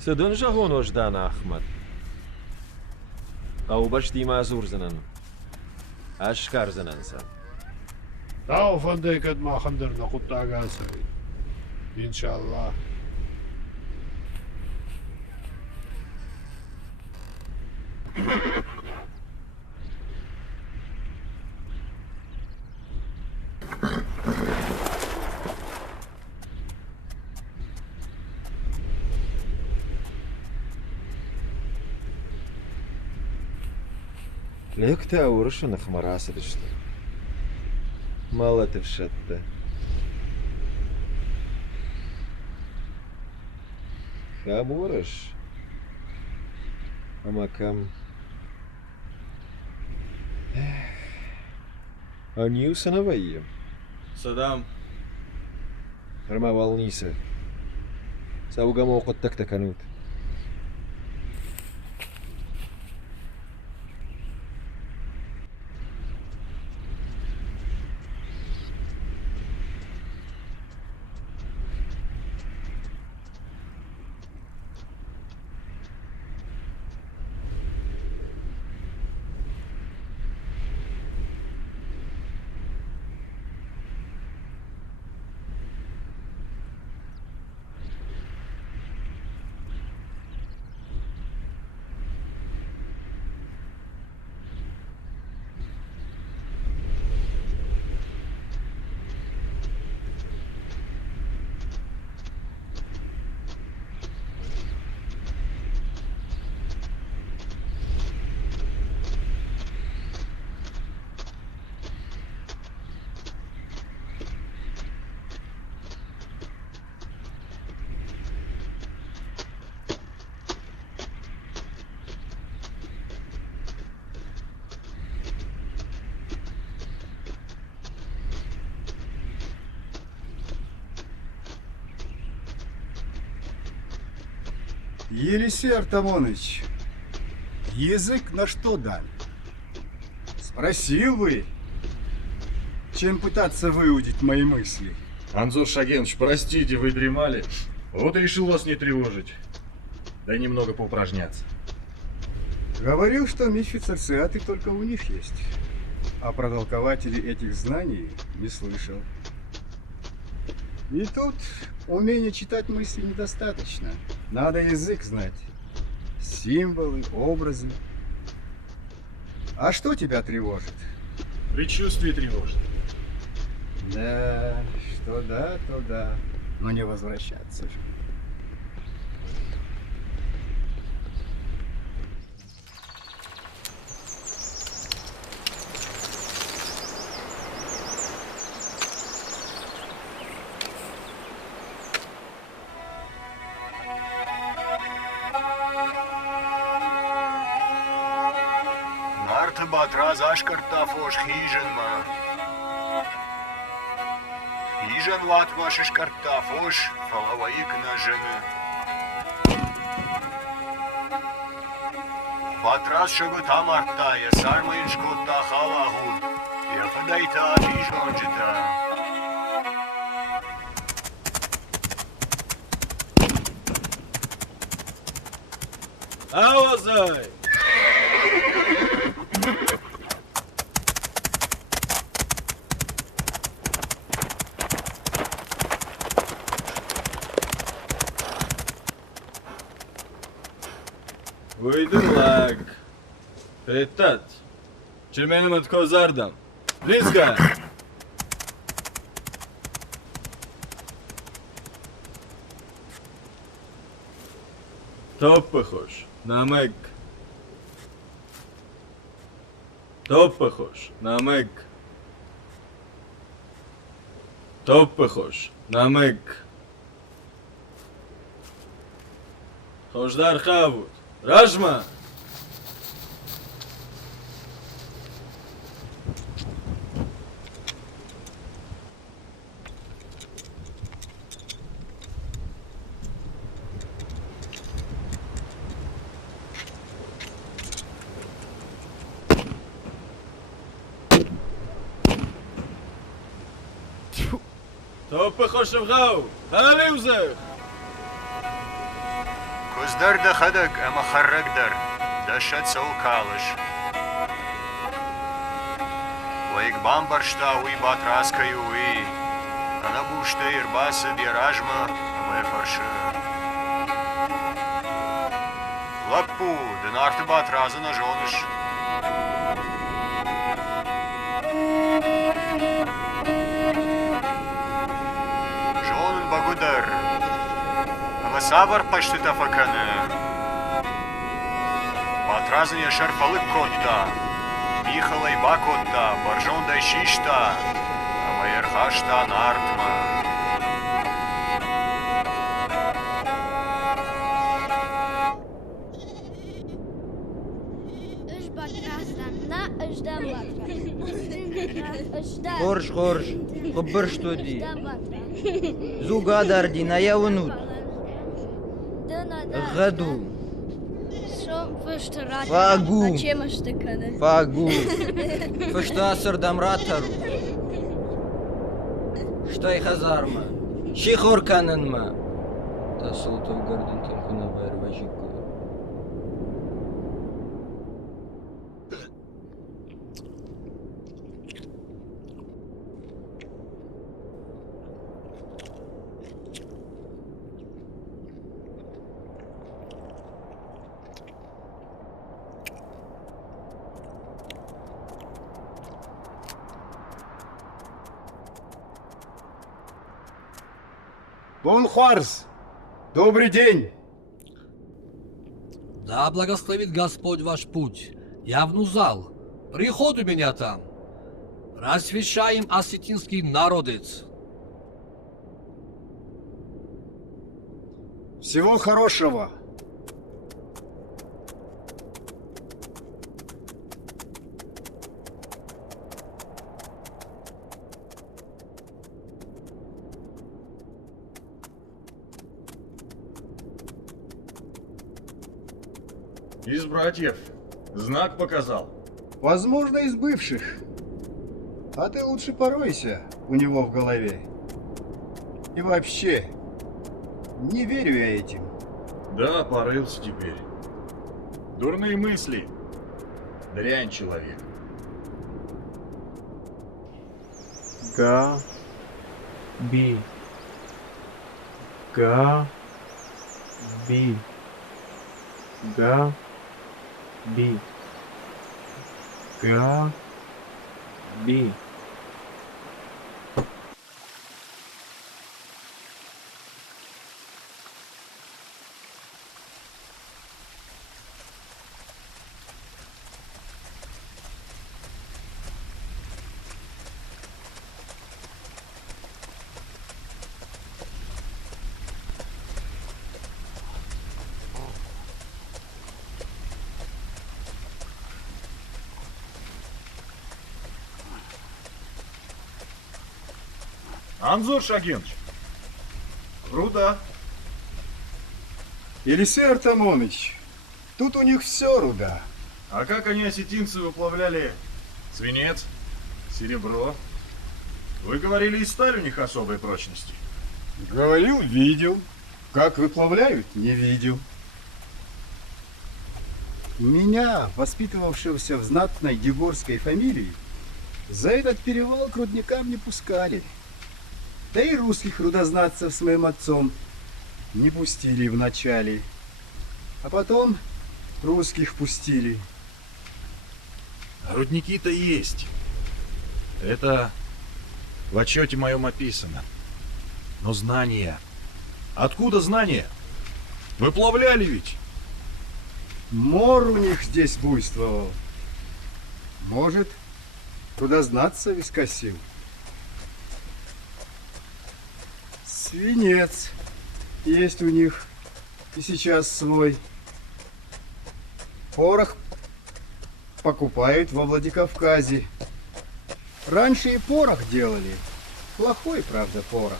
Sıdın jağın ojdan Ahmet. Avbaş dimazur zınan. Aşkar zınansan. Dağ fandaykat ma khandırna kutta gasa. İnşallah. ليك تاورش نخمر عاسد اشت مالا تفشت خام ورش أما كم أنيو سنوية صدام رما والنيسة ساوغا موقت تكتكنوت Елисей Артамоныч, язык на что дали? Спросил бы, чем пытаться выудить мои мысли. Анзор Шагенович, простите, вы дремали. Вот и решил вас не тревожить. Да немного поупражняться. Говорил, что мифы церциаты только у них есть. А про толкователей этих знаний не слышал. И тут умения читать мысли недостаточно. Надо язык знать. Символы, образы. А что тебя тревожит? Предчувствие тревожит. Да, что да, то да. Но не возвращаться же. Marta batraz aşkartafoş hijinma. Hijin vatmaş aşkartafoş falavayık najını. Batraz şöbü tam artta ya sarmayın şkotta halahu. Ya fadayta hijoncita. Авазай! Выйдем лаг. Петат. Чеменем от козардам. Близко. Топ похож на Мэг. Топ похож на Мэг. Топ похож на Мэг. Хождар Хавут. Ражма! Топ похож в Гау! Халиузех! Kuzdar da khadak ama kharragdar. Da shat sol kalish. Вайк бамбаршта уи батраскай уи. Она бушта ирбаса диражма, а мы фарши. Лаппу, динарты батраза на жоныш. Жонын багудар. Ама сабар пашты тафаканы. Батразын яшар фалык котта. Михалай бакотта, баржондай шишта. Ама ерхашта нартма. Хорш, хоббер что ди. Зугадар ди наявнут. Гаду. Фагу. Фагу. Фаштасыр дамратар. Штай хазарма. Шихор канынма. Тасылтов гордын тынкуна байр важику. Бонхуарс, добрый день. Да благословит Господь ваш путь. Я в Нузал. Приход у меня там. Просвещаем осетинский народец. Всего хорошего. Из братьев. Знак показал. Возможно, из бывших. А ты лучше поройся у него в голове. И вообще, не верю я этим. Да, порылся теперь. Дурные мысли. Дрянь человек. Габи. Габи. Габи. Габи. Анзор Шагенович. Руда. Елисей Артамоныч, тут у них все руда. А как они, осетинцы, выплавляли свинец, серебро? Вы говорили, и сталь у них особой прочности. Говорил, видел. Как выплавляют, не видел. Меня, воспитывавшегося в знатной дегорской фамилии, за этот перевал к рудникам не пускали. Да и русских рудознатцев с моим отцом не пустили вначале. А потом русских пустили. Рудники-то есть. Это в отчете моем описано. Но знания... Откуда знания? Выплавляли ведь. Мор у них здесь буйствовал. Может, рудознатцев искосил. Свинец есть у них и сейчас свой. Порох покупают во Владикавказе. Раньше и порох делали. Плохой, правда, порох.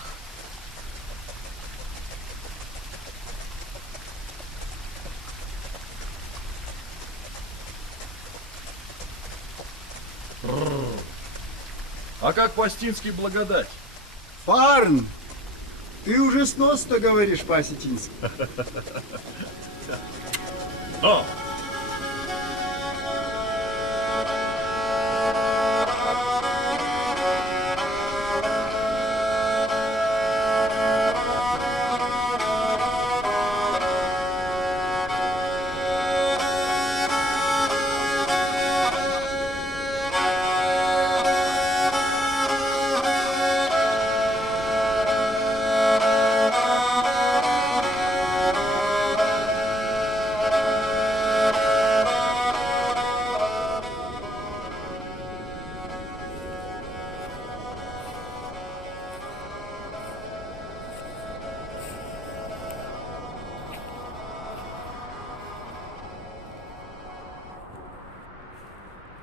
А как по-остински благодать? Фарн! Ты уже сносно говоришь по-осетински. Ниша. Но!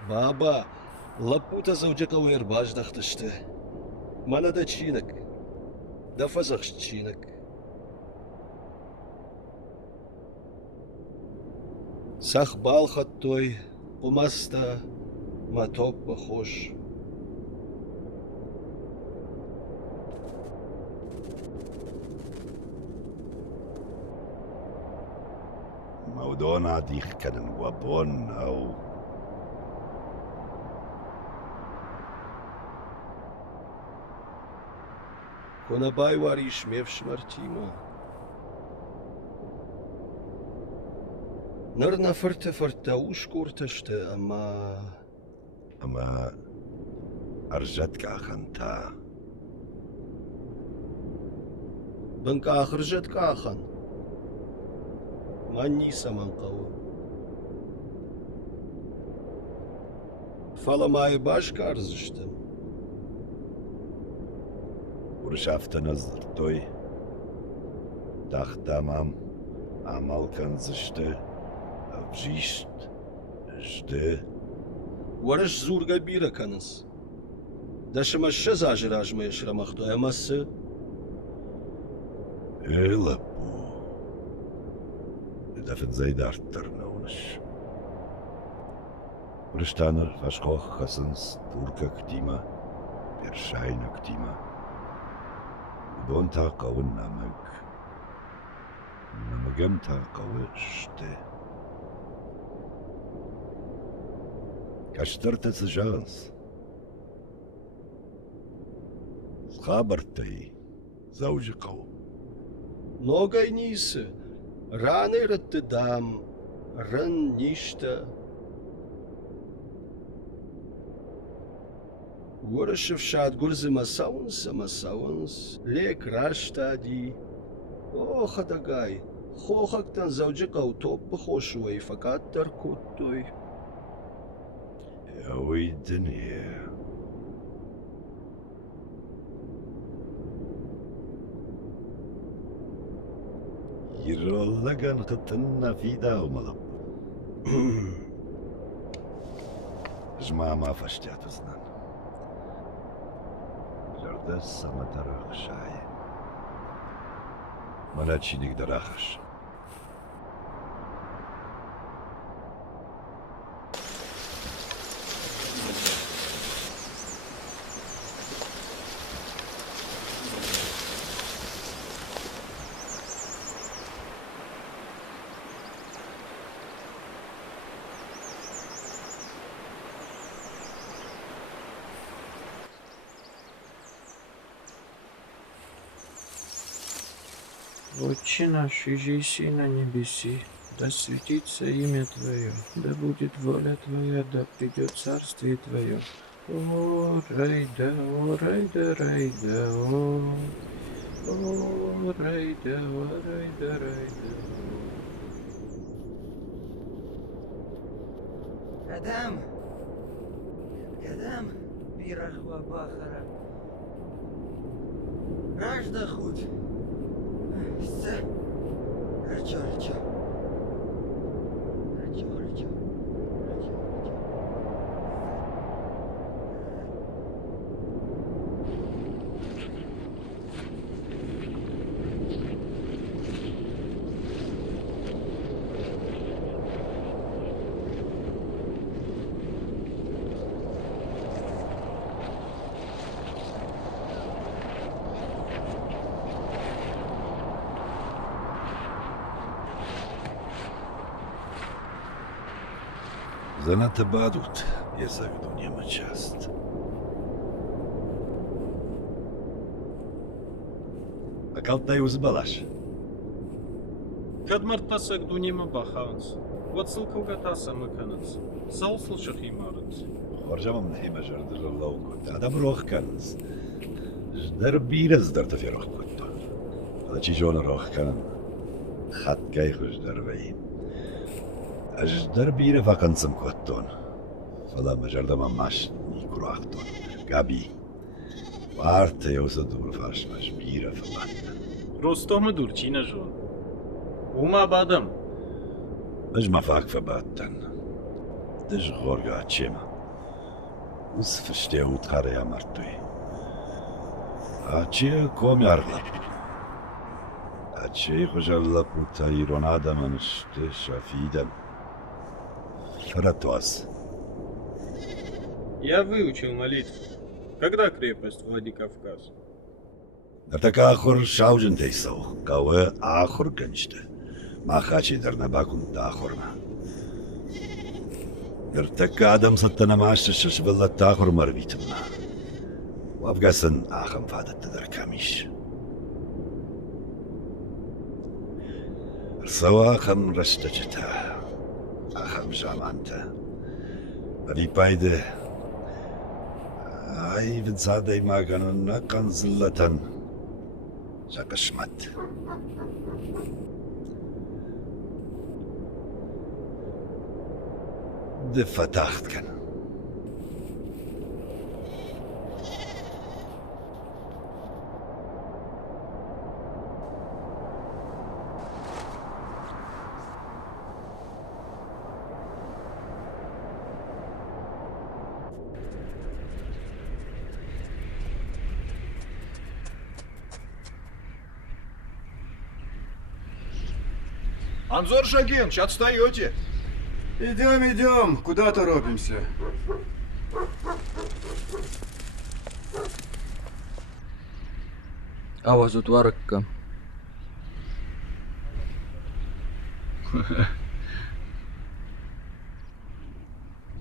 Baba, laputa zawjaka wirbaj daxtishti. Mana da chinak. Da fazax chinak. Sach bal khattoy, qumasta, matop bakhosh. موضوعنا ديخ كان وابون أو Konabay warish mevshmartima. Narna فرta ushkurtashte, أما أرجتك أخنتا banka akhrjat ka akhan. Manni samanqaw. Falamay bash karzishtim. ورشافت نظر توي تختمام عمل كان زشته أبجيشت جده Warash zurga bira kanas. Dashma shazajraj me shramachto emas. إلبو دفن زيد أرترنونش ورشتانر فاشخوخ خسنس توركا كتيما بيرشاينا كتيما دونتا قوي نمك نمجمتا قوي شتي كاشترت سجانس خابرتي زوجي قوي Nogay nisi. Rane rattidam. Ran nishta. Warashiv shad gurzi masawns. Lek rashtadi. O khadagay. Khokhak tan zawji qaw top bkhoshuay fakat tarkutoy. يا الدنيا يرولغان خطنا في داوملب جماعة ما فشتات زنان جردس ما تراخ شاي ما تشيدك دراخش Отче наш, иже на небеси, да светится имя Твое, да будет воля Твоя, да придет царствие Твое. О, райда, райда, о, райда, райда. Кадам, бирахва бахара. Ражда худ. Рачо. Занадто бадут, езагду нема част. Акалтай узбалаш. Кадмартасак дунима бахаунс. Вот ссылкаугатаса мыканец. Саусылшах имарец. Хоржамам нахима жардыр лаукут. Адам рох канс. Ждар бираз дар таферох кутто. Лачи жона рох канан. Хат гайху ждар вейм. Ждар бире вакансам куттон. Фалама жардама маш никурахтон. Габи. Варте йоса дур фаршмаш бире фалат. Ростомы дурчина жон. Ума бадам. Ажма фак фабаттан. Дэж горга ачема. Ус versteht hare ja martui. Achie come arla. Achie khojalla puta ironada manishte shafidam. Фаратуаз. Я выучил молитву. Когда крепость Владикавказ? Дартака ахур шаужен тейсау. Кауэ ахур ганчте. Махачи дарнабакун да ахурна. Дартака адам саттанамашшиш валла тахур марвитмна. Вафгасан ахам фадат даркамиш. Савахам растачта. Ахам жаманта. Випайде. Ай винцадай маганан накан златан. Жакашмат. De verdacht kan. Анзор Шагенович, отстаете? Идем, куда торопимся? Авазут варакка.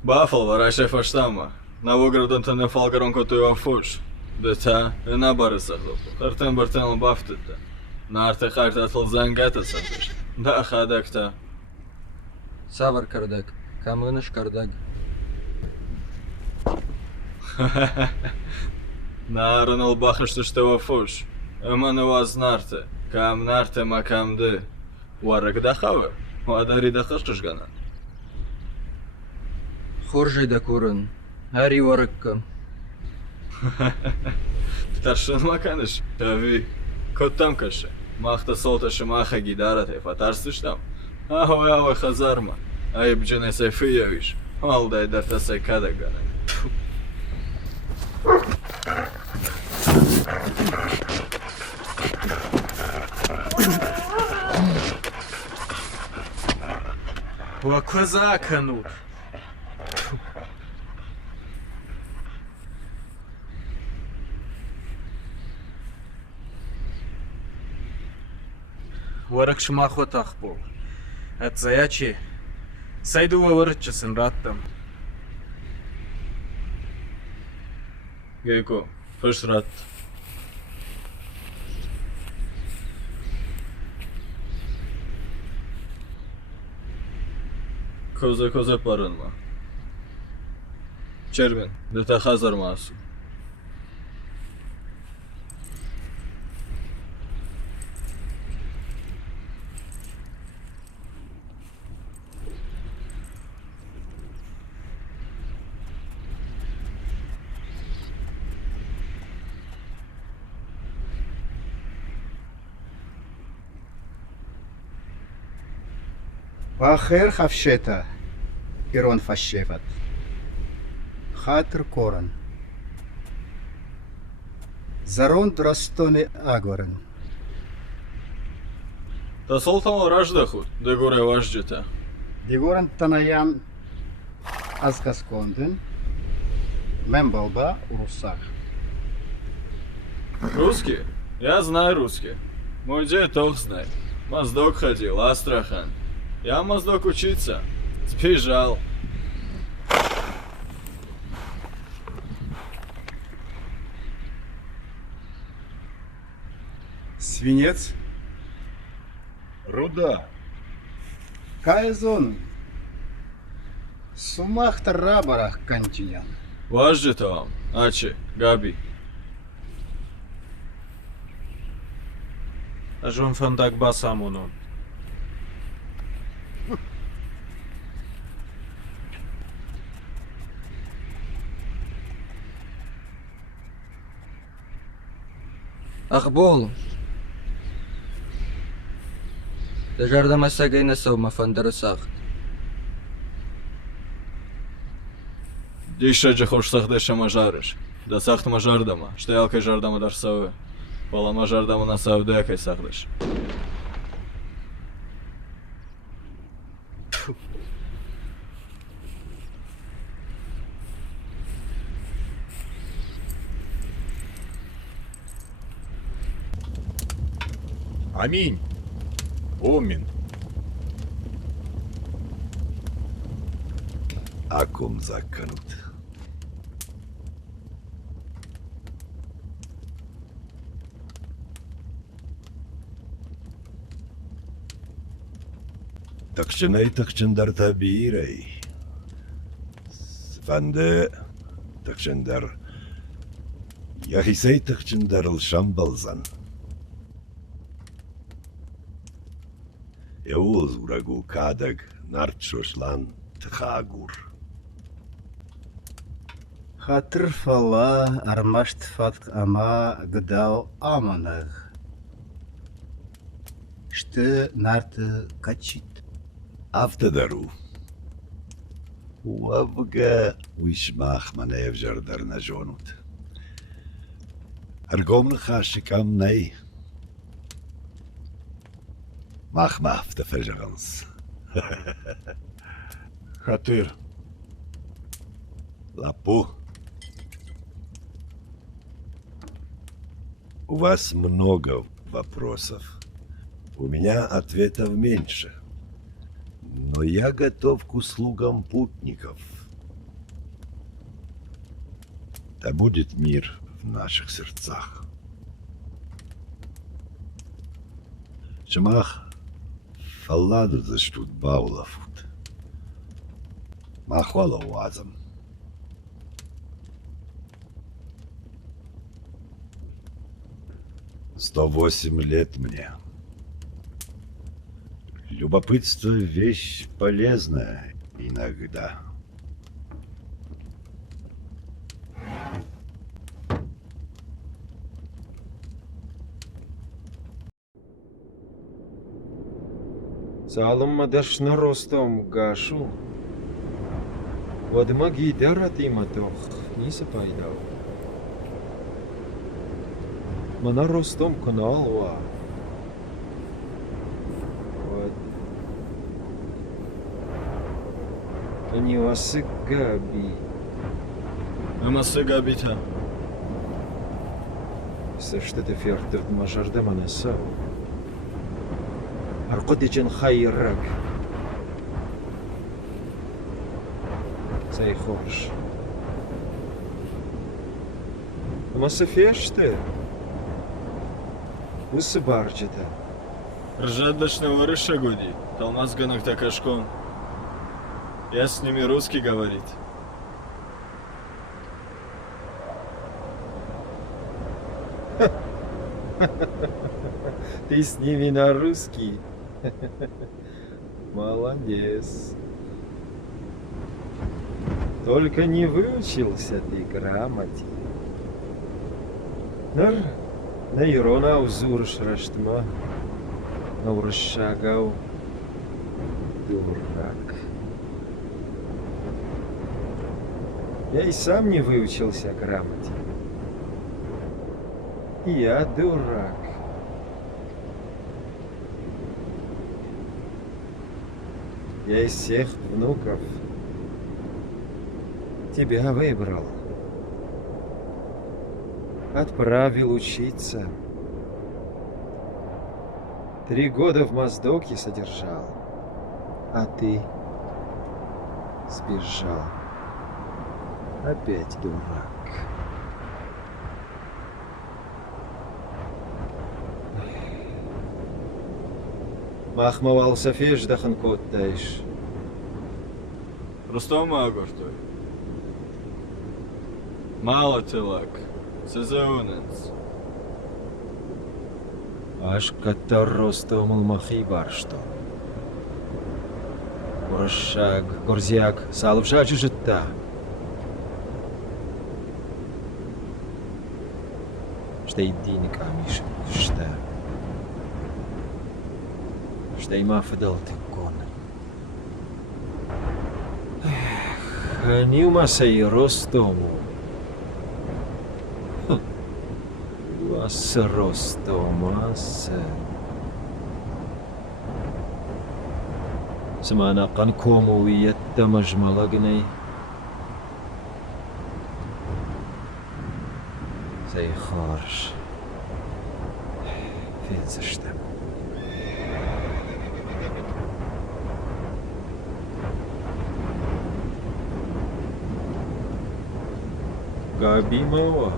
Бафал вараше фаштама. На воградан тане фалгарон котуя фуш. Дета ена барысахлоп. Хартен бартен бафтыта. На арте харт атыл зангата сандыш. Да хадакта. Савар кардак. Камыныш кардаг. Нарын ол бахыштышты вафуш. Эманы вазнарты. Камнарты макамды. Варак дахавы. Вадари дахышкышгана. Хоржай да курын. Ари варакка. Таршын маканыш. Тави. Коттам кашы. Махта солташы маха гидараты. Фатарсыштам. Ахой хазарма. Айып жіне сайфыевиш. Алдай дартасай кадагана. Вакваза канут. Варак шмахва тахпол. От заячи. Сайду варчасын раттам. Гейко, фыш рат. Koza parınma. Çerben, deta hazır masu. Вахер хавшета, Ирон фашеват. Хатр коран. Зарон драстоне агорен. Та солтан раждахут, дегоре важджета. Дегорен танаян азгасконден. Мембалба урусах. Русский? Я знаю русский. Мой дед тоже знает. Моздок ходил, Астрахан. Я моздок учиться. Сбежал. Свинец? Руда. Кайзон. Сумах тарабарах кантинян. Вожди там, Ачи, Габи. Ажон фандак басамуну. Ахбол. Дажарда масагай на сома фандарасах. Дишаджи хош сахдеша мажарыш. Да сахт мажардама, что ялкай жардама дарсавы. Пала мажардама на савдекай сахдеш. Аминь. Омин. Акум заканут. Takşınay takşındar tabirey. Sfande takşındar. Yahisey takşındarıl şambalzan. Euz uragu kadag nartşoşlan thagur. Хатыр фала армашт фатк ама гдау аманах. Шты нарты качит. Автодару. Уавга вишмах манев жардар нажонут. Аргомн хашикам ней. Махмаф тефежаганс. Хатыр. Лапу. У вас много вопросов. У меня ответов меньше. Но я готов к услугам путников. Да будет мир в наших сердцах. Шамах фалладу заштут баулафут. Махвала уазам. «108 лет мне. Любопытство — вещь полезная иногда. Салым дашны ростом гашу. Вадыма гейдар атыйматох. Нисы пайдау. Мана ростом кыналва. Вот. Они васы габи. Эмасы Габита. Сышты ты фертырд мажарда манаса. Аркодичен хайрак. Сай хош. Масы фешты. Усы барчыта. Ржаддашны варыша годи. Талмазганок такашком. Я с ними русский говорит. Ты с ними на русский. Молодец. Только не выучился ты грамоте. На Ирона узур шраштма. На уршагау. Дурак. Я и сам не выучился грамоте. И я дурак. Я из всех внуков тебя выбрал. Отправил учиться. 3 года в Моздоке содержал. А ты сбежал. Опять дурак. Махмавал Софеш даханкот таиш. Рустам агортой. Мало телак. Сезонец. Аш катар Ростомул махи баршто. Уршаг, горзяк, салвжа жжетта. Штей динк амиш, шта. Штей мафдал тикон. Ниума сей Ростому. Вас Ростомас. سمعنا قنكم ويتمج ملقني زي خارج فين زشتم قابي ماوا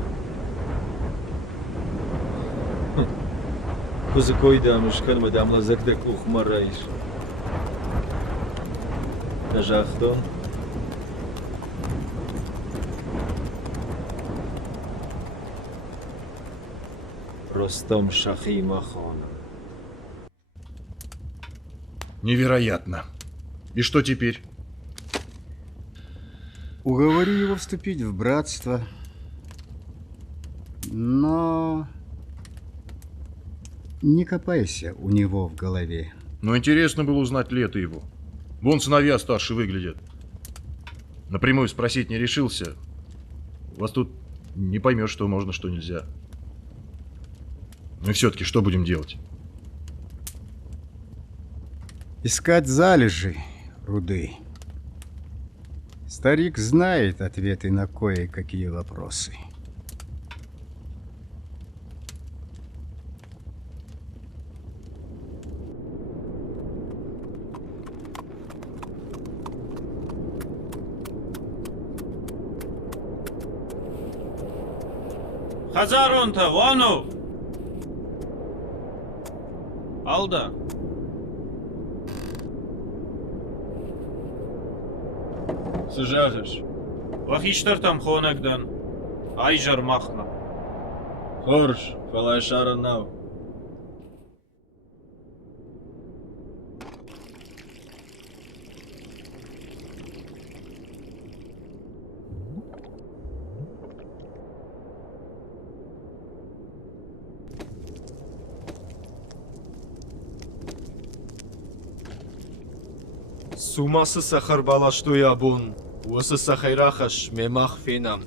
كوزكوي دامش كان مدام لزك دكوخ مرايش Жахто. Ростом Шахимахон. Невероятно. И что теперь? Уговорю его вступить в братство. Но не копайся у него в голове. Но интересно было узнать лето его. Вон сыновья старше выглядят. Напрямую спросить не решился. Вас тут не поймешь, что можно, что нельзя. Ну и все-таки, что будем делать? Искать залежи руды. Старик знает ответы на кое-какие вопросы. Хазаронта, вону! Алда. Сжажешь. Вахиштартам хонагдан. Айжар махна. Хорш, фалайшара нав. Сумасы сахар балашту ябун. Усы сахайрахаш мемах финам.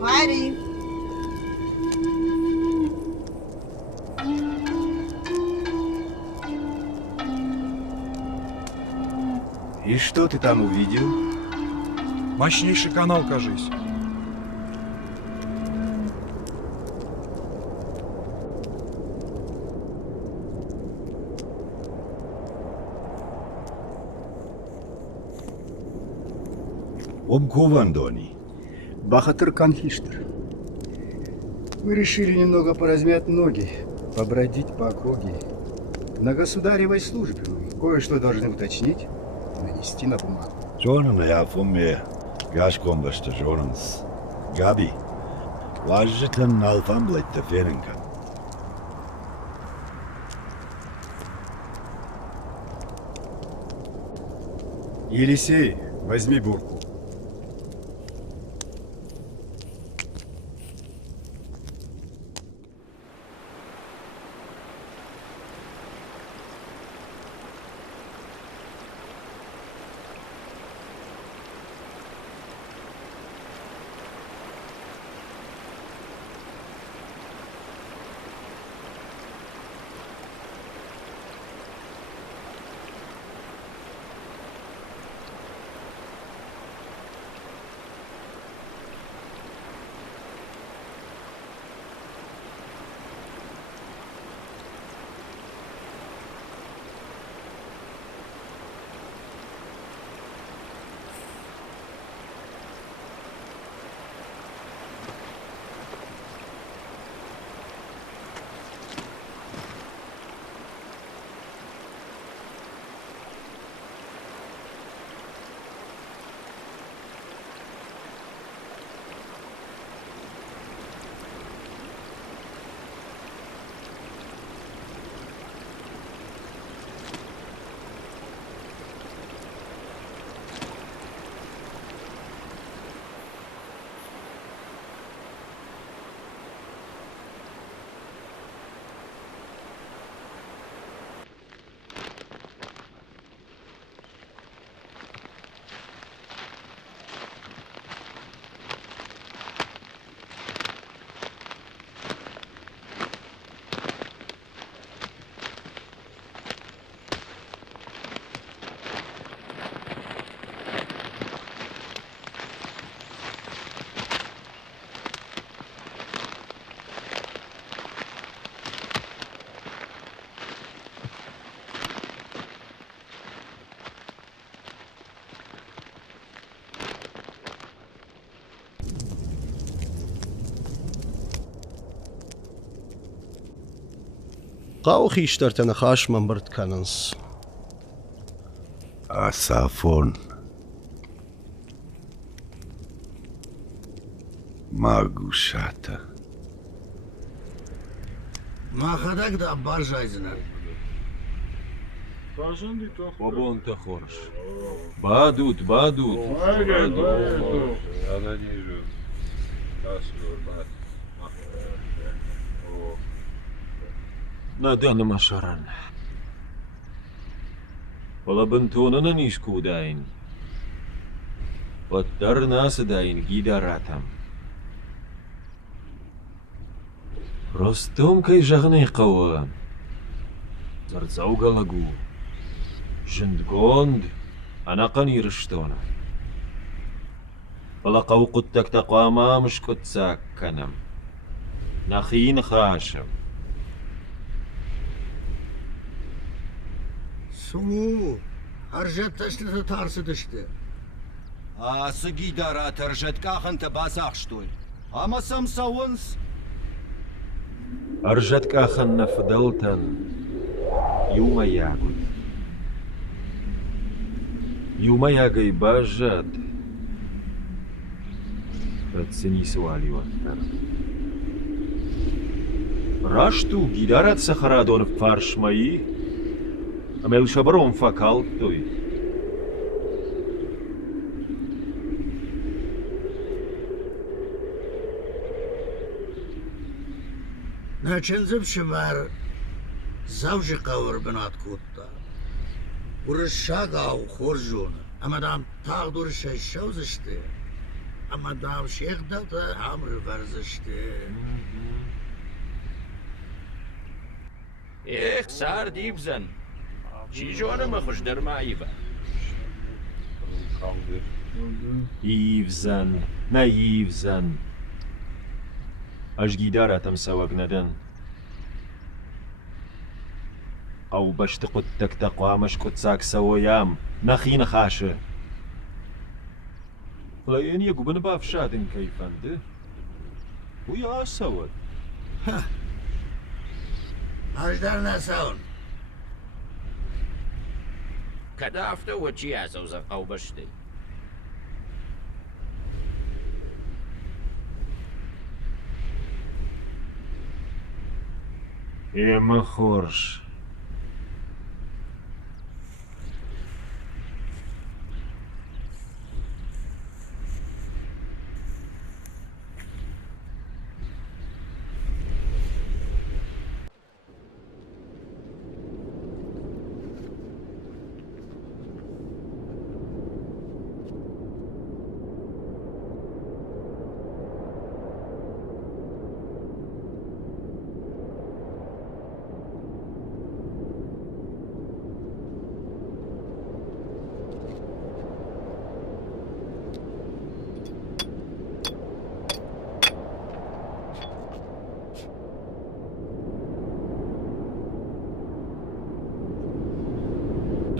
Мари. И что ты там увидел? Мощнейший канал, кажись. Обкувандони. Бахатыр Канхиштер. Мы решили немного поразмять ноги, побродить по округе. На государевой службе кое-что должны уточнить, нанести на бумагу. Джонан я фумме гашкомбашта Джонанс. Габи. Важжетен алфамблетта ференка. Елисей, возьми бурку. قاوخي اشترتنا خاش من برد كاننس أسافون Magusata. ما خدك ده عبار جايزنا Obon te horš. Badut, badut. Nadan mašaran. Ola bentonana nisku dain. Ottar nas dain gidaratam. Rostom kai žagnai qawam. Zardzau galagu. جندقوند أنا قني رشتونا بلا قو قدتك تقواما مش كنت ساكنم نخين خاشم سمو أرجت تشتت تارس دشت سقي دارات أرجت كاخن تباساخ شتوي أما سمساونس أرجتك أخن نفدلتن يوم ياكل يوم ياقي باجات فتسني سوالي وقتر راشتو جدارات سخرادون فارش ماي أميل شبرون فاكالتوي ناچنزب شمار زوج قور بنات كوتا ورشاقا وخرجون اما دام تاغدور الشي شوزشتي اما دام شيخ دلتا عمر فرزشتي إيه صار ديبزن شي جوانا ما خوش در معيبة يفزن نا يفزن أش جدارة مسواق ندن أو باش تقدتك تقوى مش كنت ساك سويام نخين خاشة لين يقبن بافشادن كيفان ويا سود ها أجدر ناسون كدافته وجي عزوزة أو بشتي يا مخورش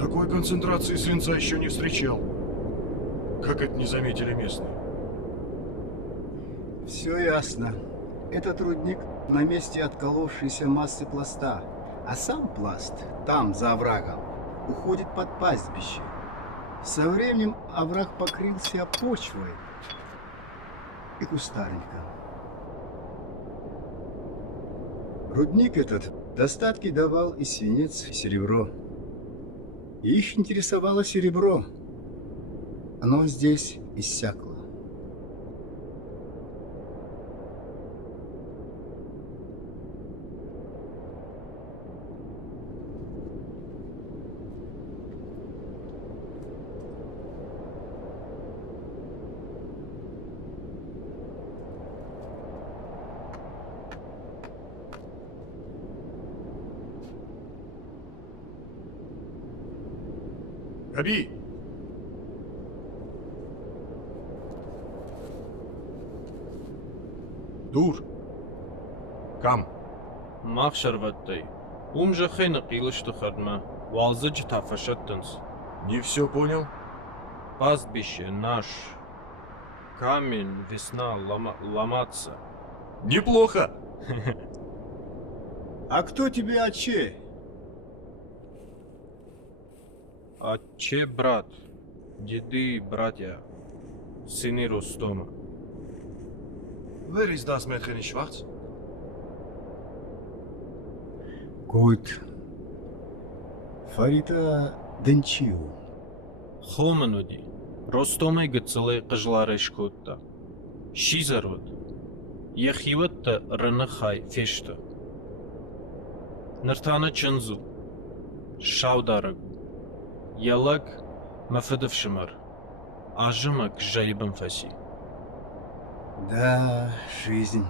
Такой концентрации свинца еще не встречал. Как это не заметили местные? Все ясно. Этот рудник на месте отколовшейся массы пласта, а сам пласт, там, за оврагом, уходит под пастбище. Со временем овраг покрылся почвой и кустарником. Рудник этот достатки давал и свинец, и серебро. И их интересовало серебро. Оно здесь иссякло. Габи! Дур! Кам! ماخ شربتي ومجا خين قيلش تخدمه والزج تافشتنس Не все понял? пастбище наш камень весна ломаться Неплохо! А кто тебе отче? Отче брат, деды братья, сыны Ростома. Wer is das Mädchen in Schwarz? Gut. Фарита Денчиу. Хоманоди, Ростомай гцлай қыжларышкотта. Шизарот. Яхиватта рынахай фешта. Нартана чанзу. Шаударагу. Ялак мафадов шимар. Ажимак жайбам фаси. Да, жизнь.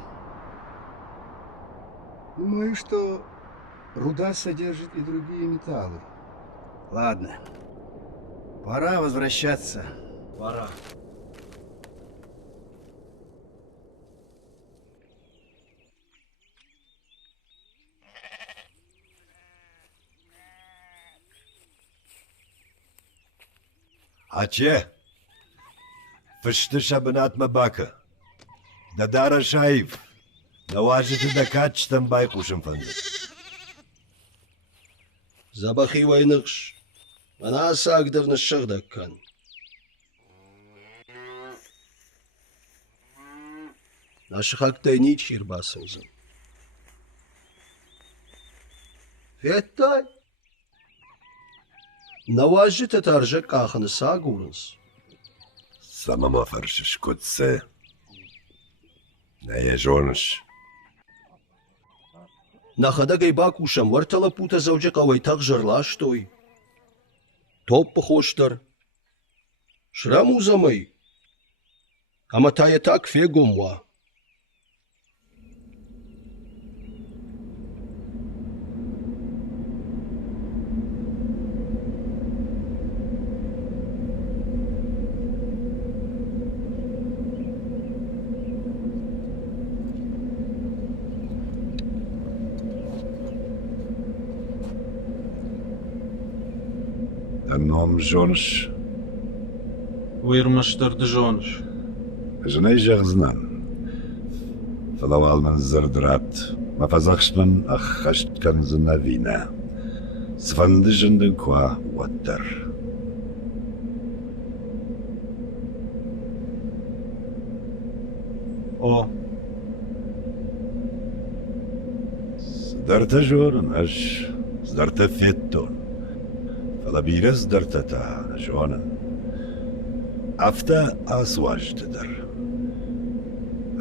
Думаю, что руда содержит и другие металлы. Ладно. Пора возвращаться. Пора. Аче, фыштыша бынат мабака. Дадара шайф. Наважите да качтам байкушым фанды. Забахи вайныкш. Ана сагдырны шыгдаккан. Нашыхактай нич ирбасымзын. Веттай. Наважите таржа каханы сагурынс. Самама фаршиш кутсе. Не жоныш. Нахада гайбакушам вартала пута завжа кавайтак жырлаш той. Топ похоштар. Шрам узамай. Аматая так фегомва. Ном жоныш. Вырмаштарды жоныш. Жынай жағзынан. Фалавалман зырдырат. Мафазақшман аққашткан зына вина. Сванды жындың куа уаттар. О. Сдарта жорын аж. Сдарта феттон. Фалабирас дартата жонын. Афта асваждыдар.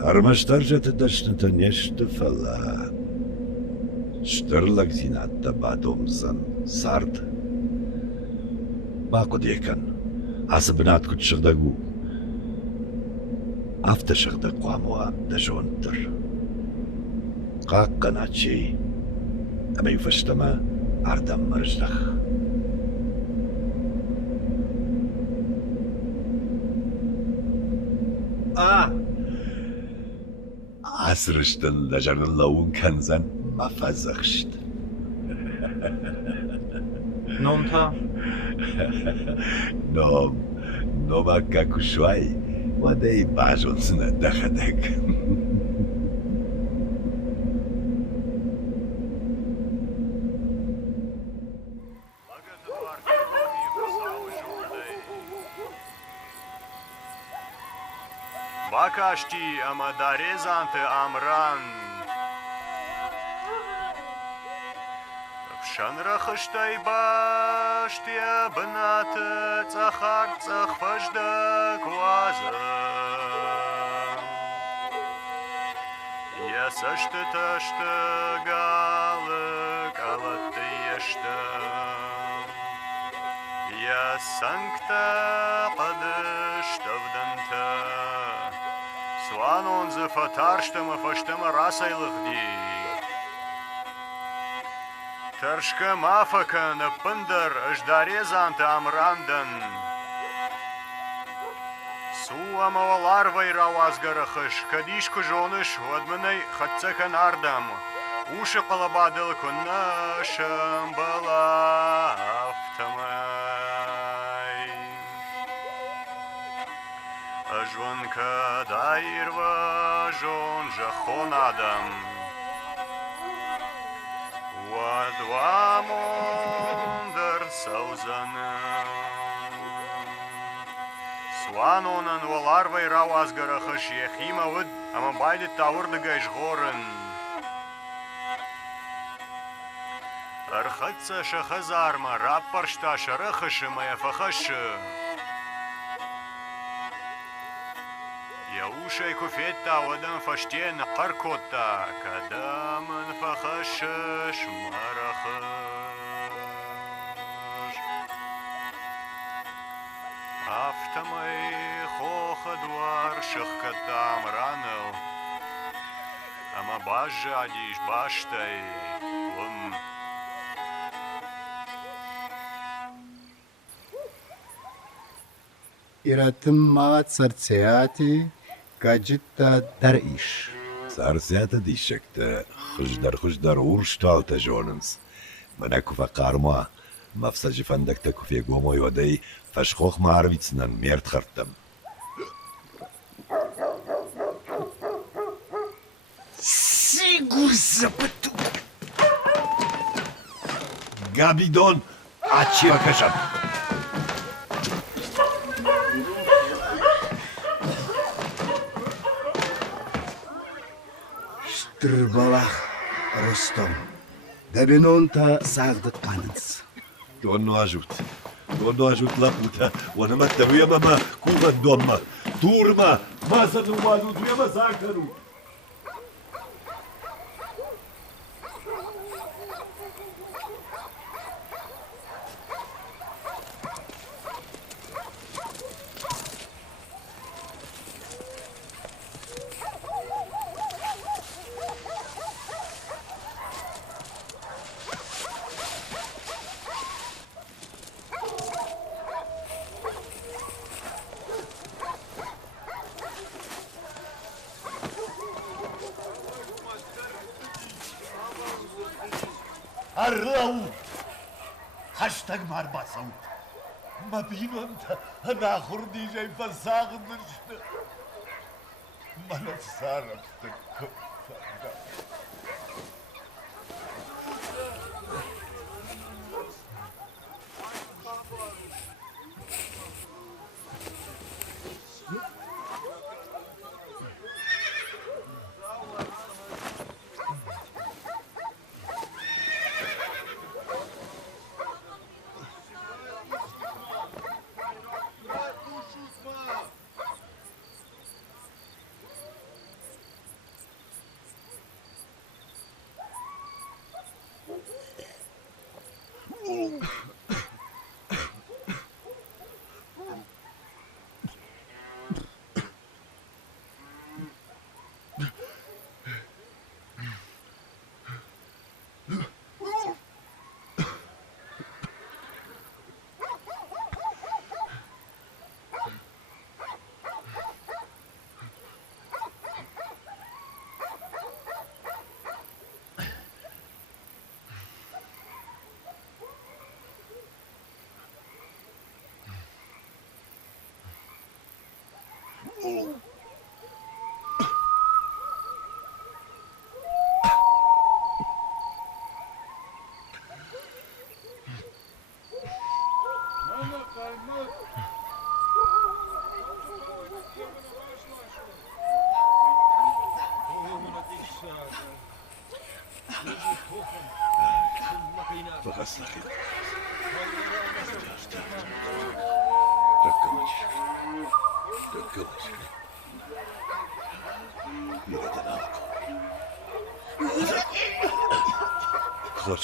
Армаштар жаты дашныта нешті фала. Штырлак зинатта бадомзан сард. Баку декан. Асыбынат күт шырдагу. Афта шырда куамуа да жонтыр. Қаққан ачей. Амай фаштама ардам мырждах. Asrıştın da canıllağın kanzan mafazakşt. Номта? Номака кушвай, вадей бажонсына дахадак. Бакашти амадарезанты амран. Шанрахыштай баштия бнаты цахар цахфажда кваза. Я сашты ташты галы калаты ешты. Я санкта падыштавданта. Сван онзы фатарштымы фаштымы расайлыхди. Тыршкы мафакын пындыр ждарезанты амрандан. Суамавалар вайравазгарахыш, кадишку жоныш вадмынай хатцакан ардам. Уши палабадыл куннашым балафтамай. Ажванка дайрва жон жахон адам. Duamonder sauzana. Swanonun walarvay rawazgara khashiykhima wud ama bayde tawurdiga ishghoren. Arkhatsa shakhazarma rapparshta sharakhshma yafakhsh. Yaushay kufetta wadan fashtien qarkota kadam fakhsh shmarakh. Aftamay khokhadwar shakhkatam ranel. Ama bajadish bashtay Iratma tsartseati kajita darish. Sarseta dişekte, hıjdar urştalta jonens. Manaku fakarma, mafsajı fandakta kufiye gomoy odey, fashkhoch marvitsnan mert khartam. Sigur zapatu. Gabidon, açı bakacağım. Tırbalak Rostom. Dabinonta sağdık kanıns. Donno ajut la puta, wana mattabuya mama, kuvan domma, turma, masanu madu tuyama zakaru. Arlau. Hashtag marbasam. Ma binonta nahur diyeceğim fasağındır. Bana sarıptı.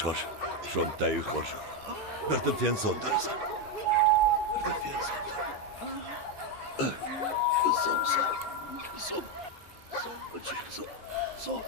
Hoş, şontayı hoş. Nerede fiyan sondarsa. Nerede fiyan sondar. Som.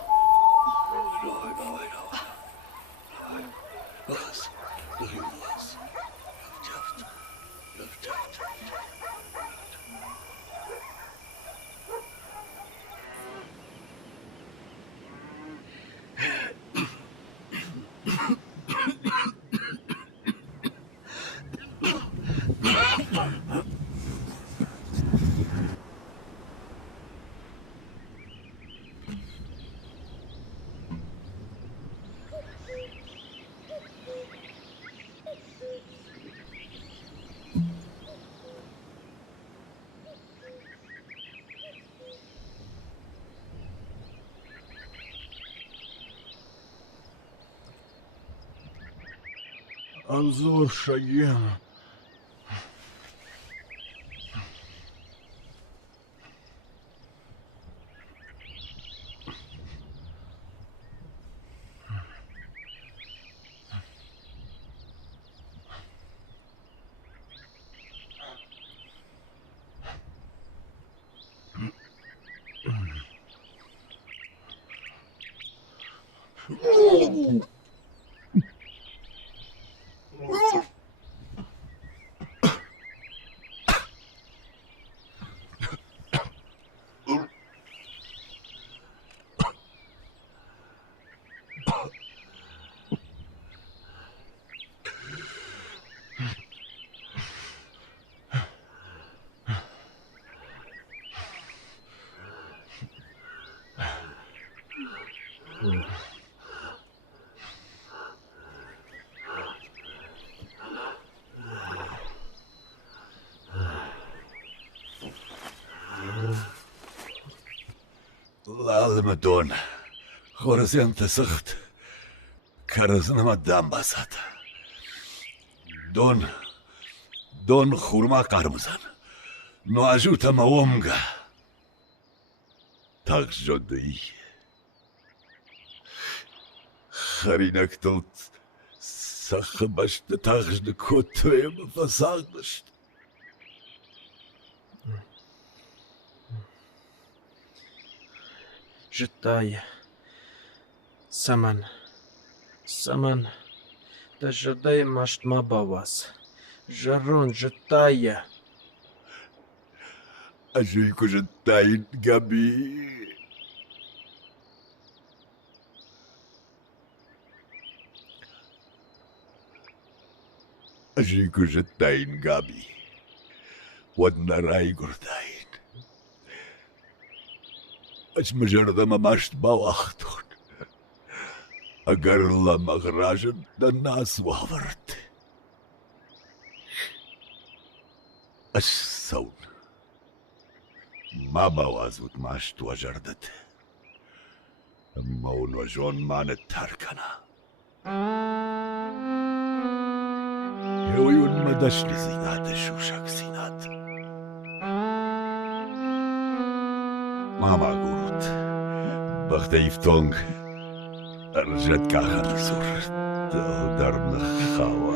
Анзор Шаген. Lalmadon, Horizonte Sucht, Karazanama Dambasat. Don Hurma Karmzan, no ajuta Maomga. Tak jodei. Harinak tot Sachabash de Taj de Kotoem Vasagdash. Житая. Саман. Да жадай маштма бавас. Жарон житая. Ajuyku jittain Gabi. Ajuyku jittain Gabi. Wadnarai gurtain. Ajmajarda mamasht bawachtun. Agarla magrajan da nas wavart. Assaun. Mama wazut masht wajardat. Maun wajon manet tarkana. Yoyun madashli zinat shushak sinat. Mama gurut. Bachte iftong. Arjat kahan sur. Darna khawa.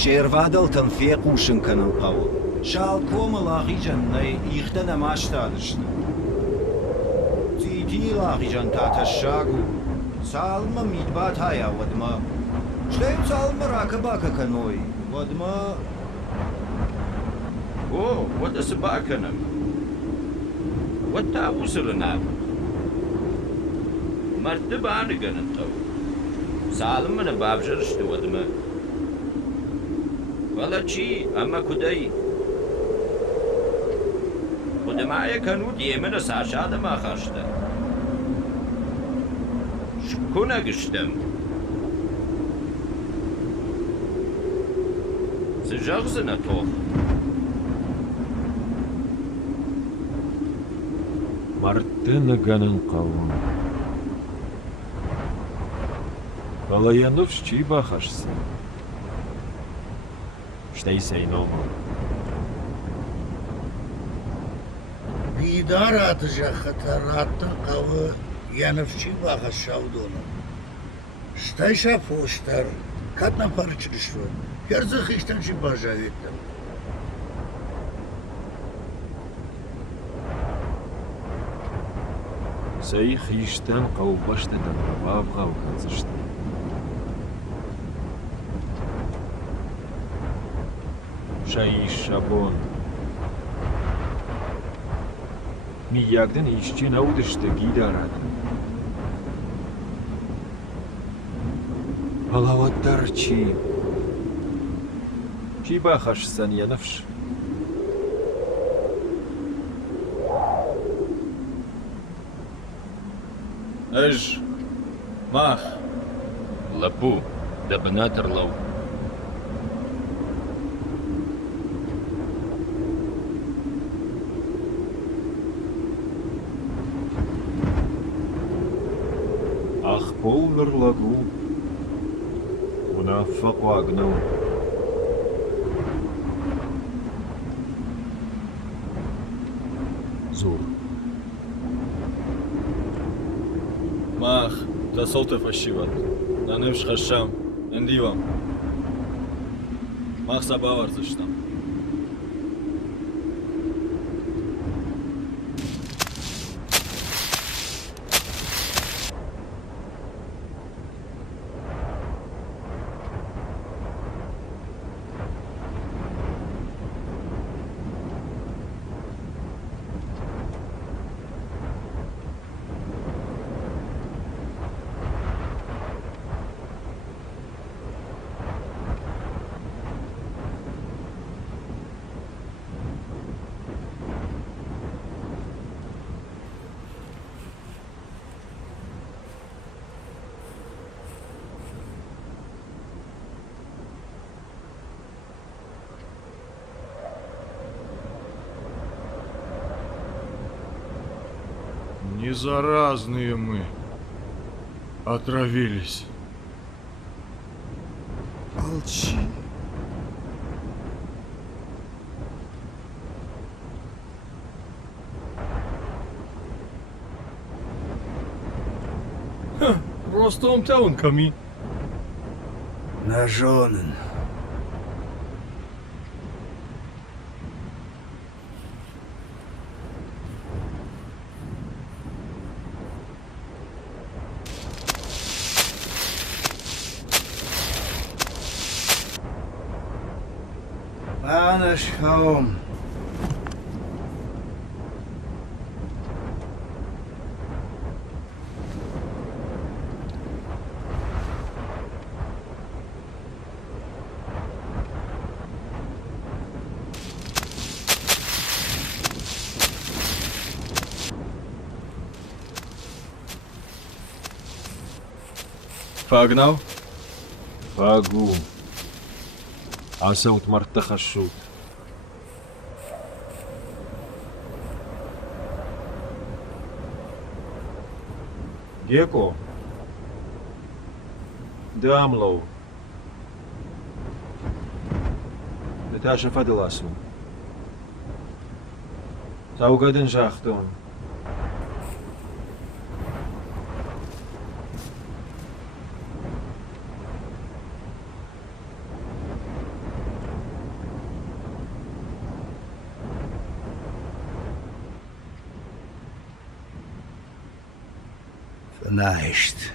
شێروادڵ تەنفێق و شنکەنە قەوڵ شاڵ کۆمەڵاغیجان نەی ئیختەنە ماشتادشتە تیتی لاغیجان تاتە شاگ و ساڵمە میدبات هایا وەدمە شتەی ساڵمە ڕاکە باکەکەنەوەی وەدمە وەدە سباکەنم وەتا وسرناب مەردە بانگەننتەوە ساڵم منە بابژەرشتە وەدمە والله چی اما کدایی خودمایه کنود یمن ساشاده ما خشته شکو نگشتم سجاغزنه توخ Мартына ганын қауым. Балаянов шчи бахашсы. Штейсейном. بیدارات جا خطرات قوه янывчи баха шавдону. Штайша поштар, катна парчришва, ярзах иштанчи бажаветтам. Саих иштан қаубашты дабрабав қауқазышты. Шаиш шабон. Миягдан ишчи наудышты гидарад. Алаваттар чи. Чи бахашсан янавш. اج ماخ لبو ده بناتر لو Ах, полнер лагу. Унафак вагнал. Зур. ماخ تصوت فشيبات نانفش خشام انديوام ماخ سبا ورزشتم Не заразные мы. Отравились. Молчи. Ростом таунками. Нажонен. Панаш хом. فاقناو فاقو. عسوت مرتخ الشوت. Геко. Дамлоу. Наташа Фадыласу. Таугаден Жахтон. Verneigt.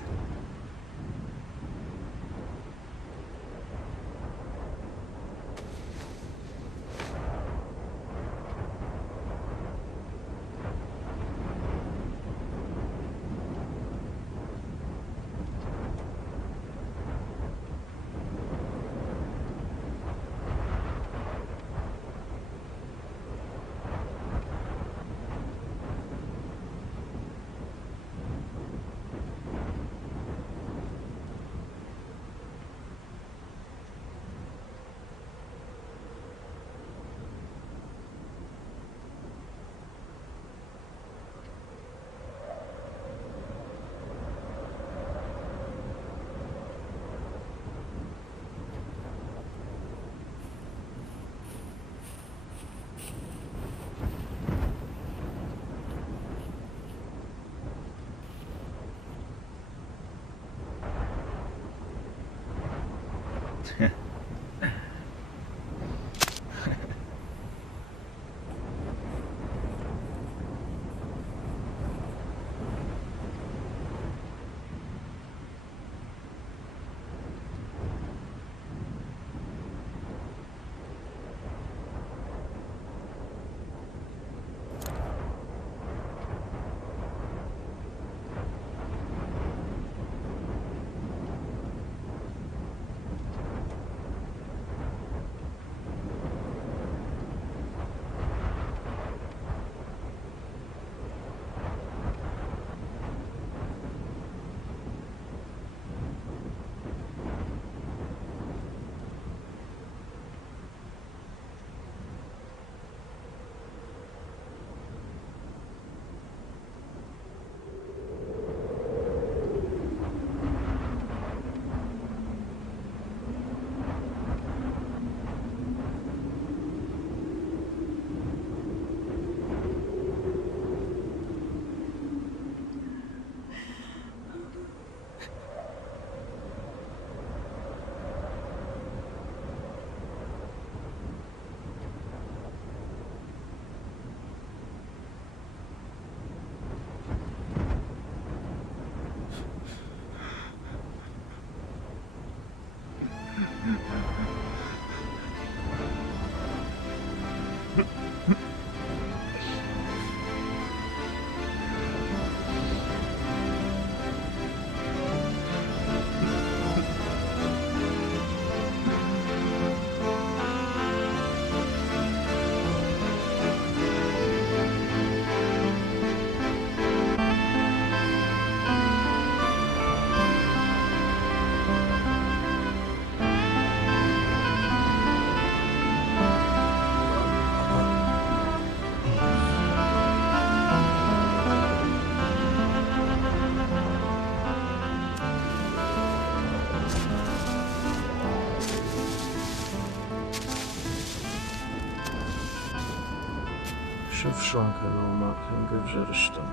Шевшонка Ломакин Гавжарштам.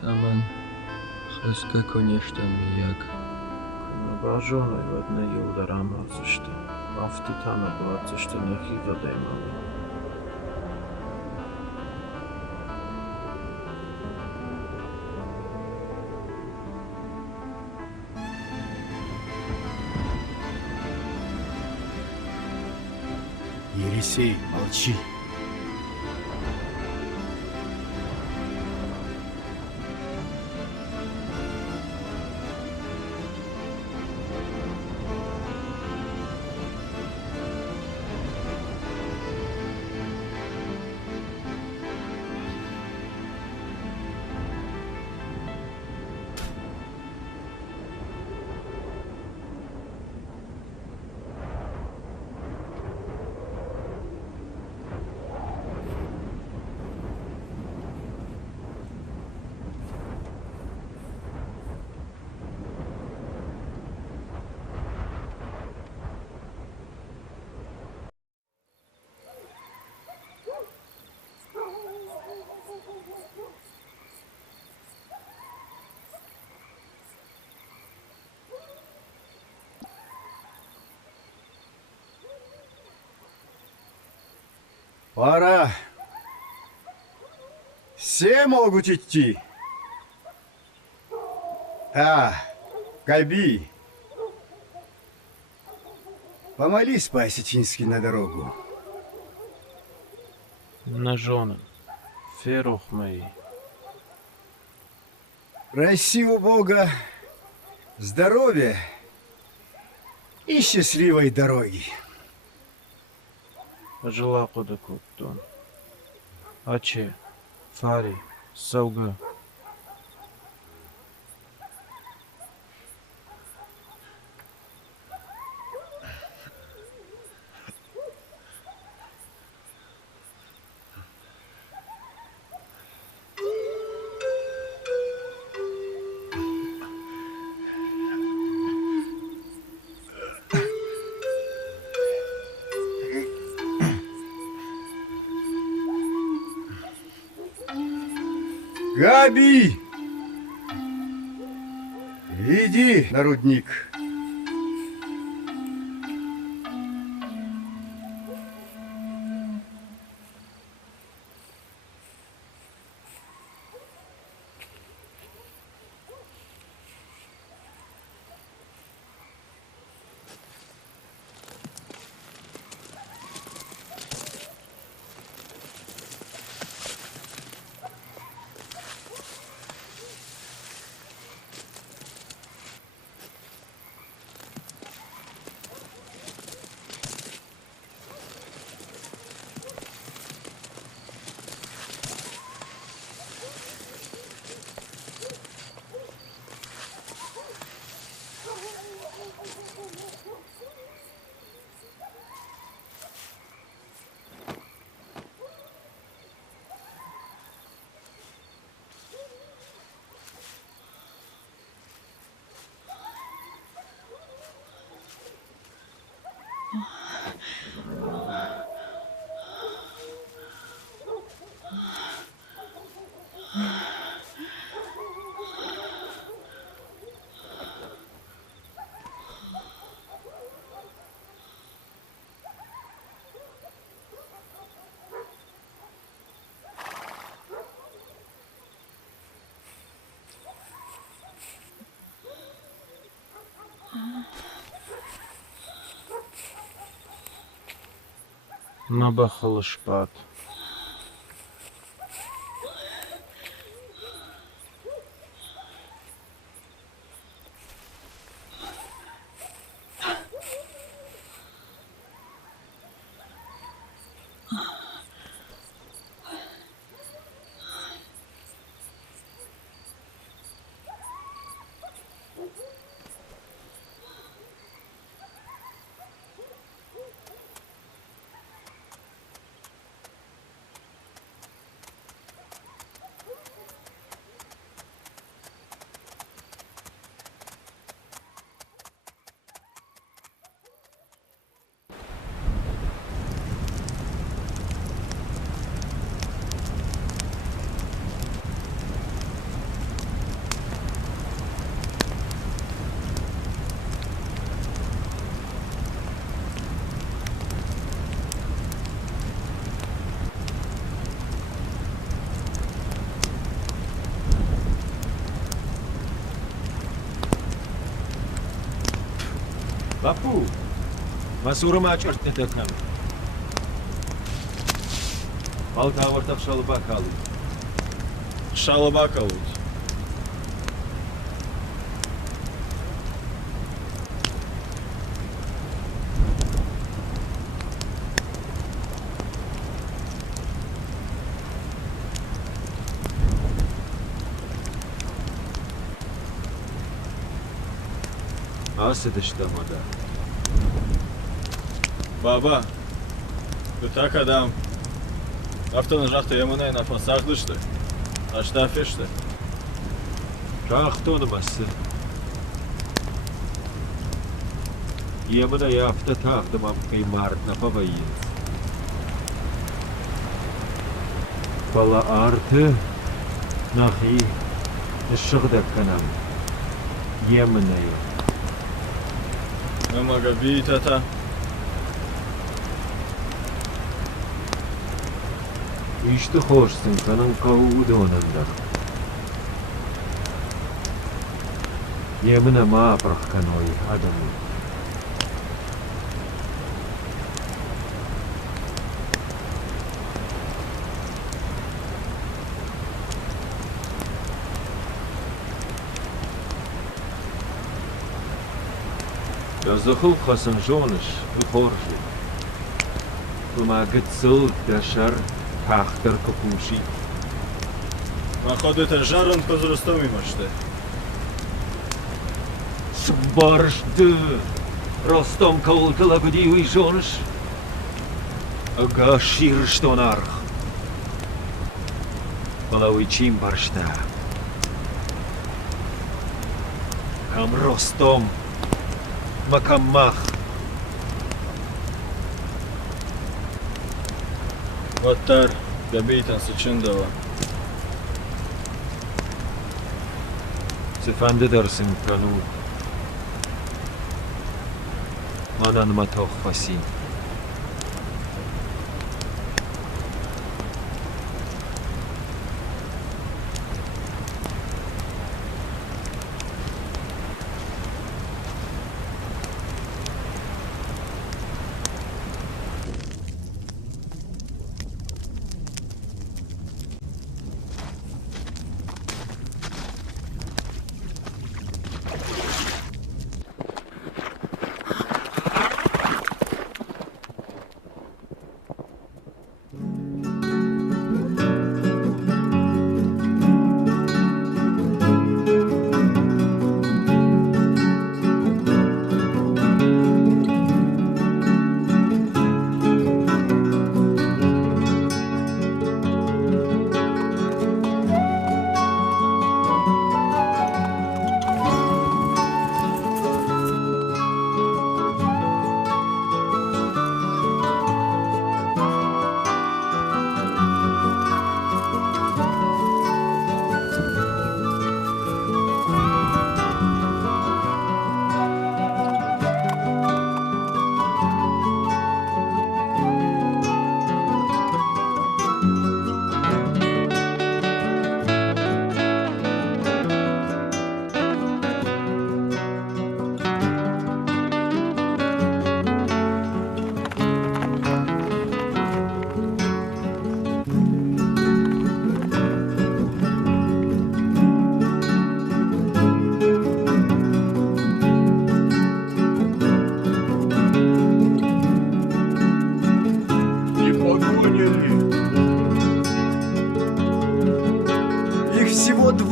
Саман Хаска, конечно, як. Бажоной в одной юлдарам арцышты. Автотана bu arцышты нехива даймалы. Елисей, молчи. Пора. Все могут идти. Каби. Помолись по-осетински на дорогу. На жены. Ферух мои. Проси у Бога здоровья и счастливой дороги. Жила кудакуттон. Аче, Фари, Сауга. Габи! Иди на рудник. ما بخلش بات. Bapu, masura maçır teteknem. Balta ortak şalıbak aldı. Şalabak aldı. Asıl işte moda. Baba, bu tak adam. Aftanın rahtı yamanay na fasaqlıştı. Aşta feşti. Rahat olmasın. Yemine yaptı tahtım am kıymarıt na pavayı. Bala artı nahi ışık da kanam. Yemine yok. Ama gabi tata. İşte hoşsun kanın kavuğu onunda. Yemine ma bırakkan oy adamı. Yazıkıl Hasan Jonas, Jorge. Kuma gıtsıl deşer tahtır kapuşi. Походу, это жаром по взростовой мачте. Сбаржды! Ростом каултыла гудивый Jonas. Ага ширштонарх. Половый чим баршта. Кам Ростом. Макамах. Ватар, габейтан сычындава. Sıfanda dersin kanu. Mananıma tohfasin.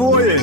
двое.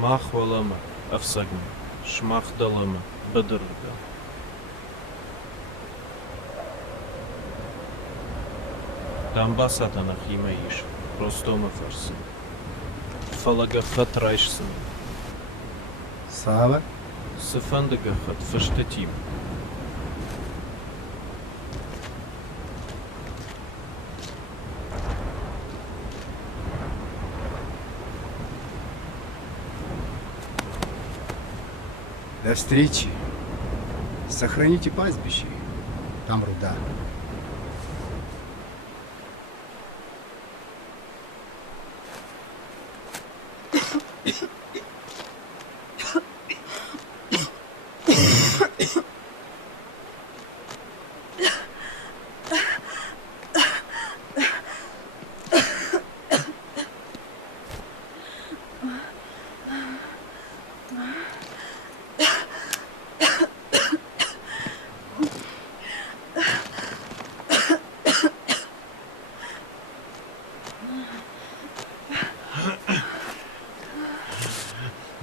Mahvalama, afsagma, shmachdalama, bedurga. Дамбасатана химаиш, простома фарсын. Фалага хат райшсын. Сава? Сыфандага хат фаштатим. До встречи. Сохраните пастбище. Там руда.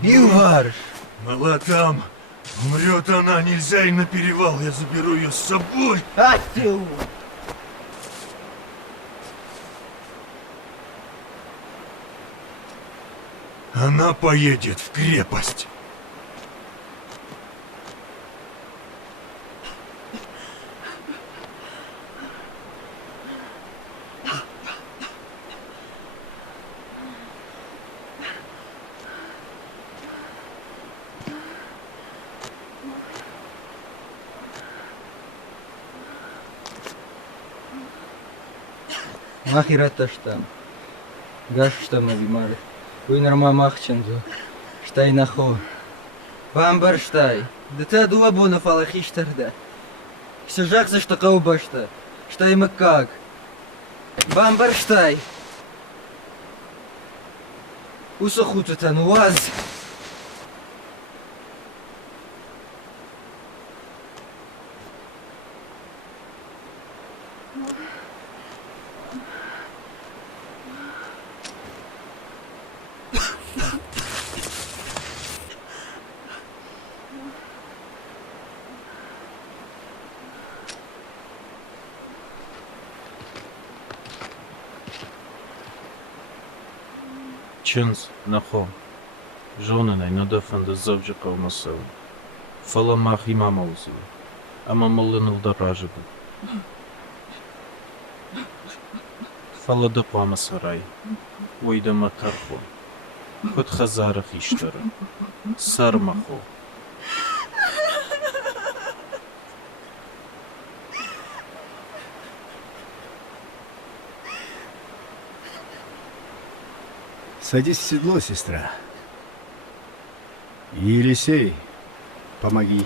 Ивар! Молотам! Умрет она, нельзя и на перевал, я заберу ее с собой! Атю! Она поедет в крепость. Махирата штам. Гаш штам авимар. Уйнарма махчензо. Штай нахо. Бамбар штай. Да ты дуа бона фалахиштарда. Сижак за что каубашта. Штай макак. Бамбар штай. Усохутатан уаз. Чынс, нахо. Жонанай надафанда завжака умасал. Фала махи мамаузи. Ама моллинул даражиба. Фала да памасарай. Уйда макархо. Ход хазара хиштара. Сармахо. Садись в седло, сестра. Елисей, помоги.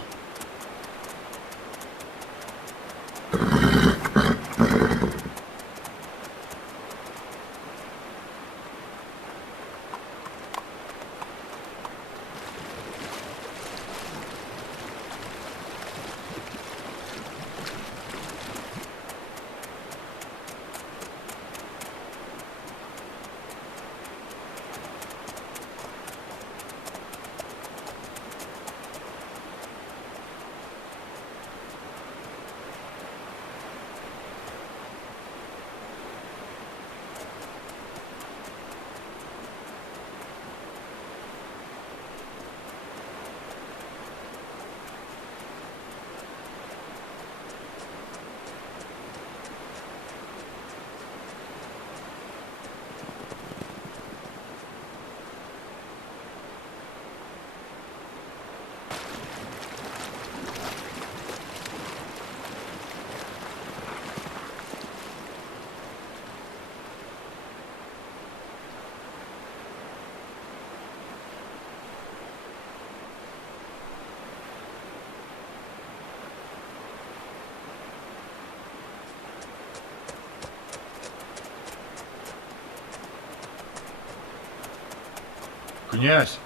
Князь,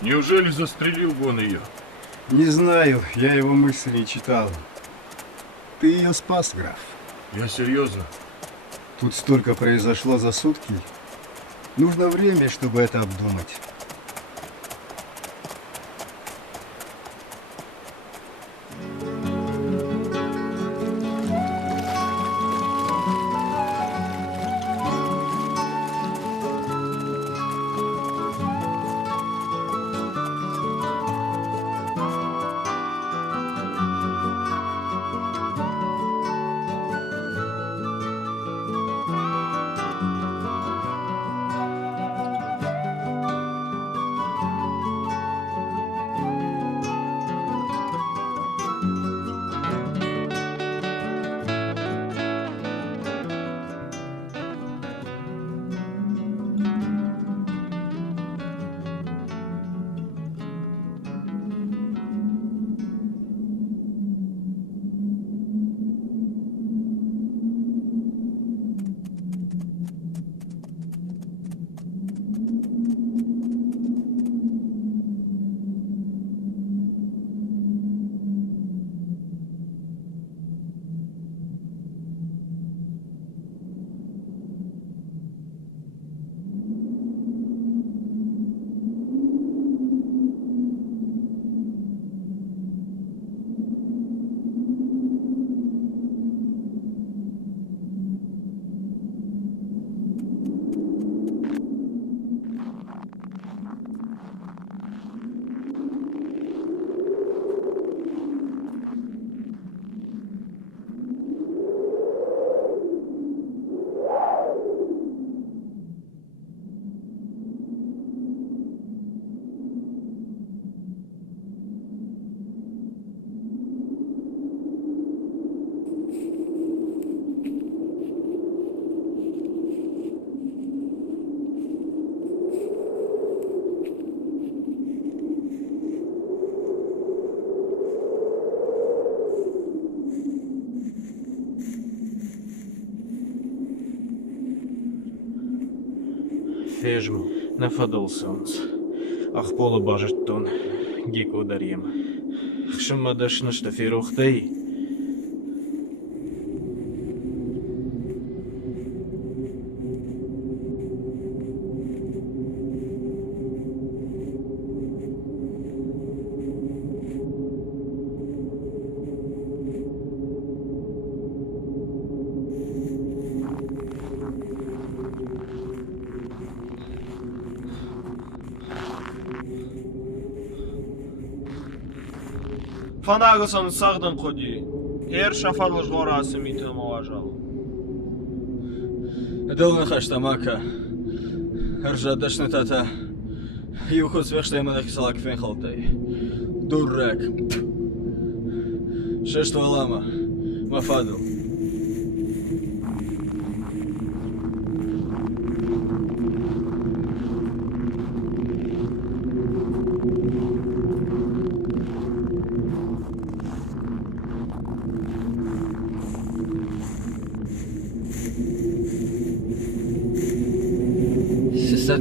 неужели застрелил бы он ее? Не знаю, я его мысли не читал. Ты ее спас, граф. Я серьезно. Тут столько произошло за сутки. Нужно время, чтобы это обдумать. Fejmu, nefadolsons. Ахпола бажыттон, гек ударьем. Хшымадашны штафирухтай. Фанагасан сағдың қоди. Ер шафарлы жғорасы митін муажал. Долны хаштамака. Ржадашны тата. Юху свештайманах салак фенхалтай. Дурак. Шештвалама. Мафадл.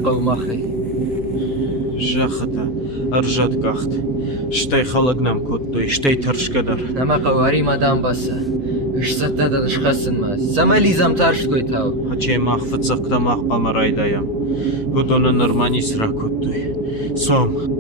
قوماخي شاخته أرجت كخت شتي خلقنام كتو شتي ترش قدر نما قواري مدام باسا اشتتا دادش خسن ما سمالي زم ترش كوي تاو هچه مخفت زقتا مخبا مراي دايم هدونا نرماني سرا كتوي سوم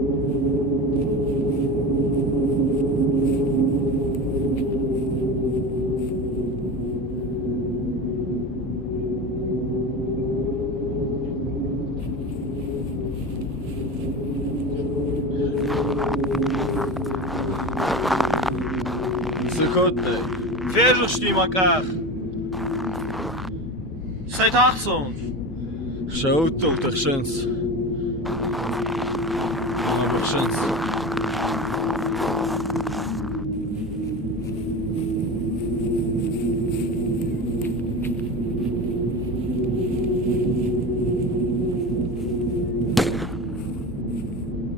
Veja makar. Seit 800. Schaut doch der Schens. Aber Schens.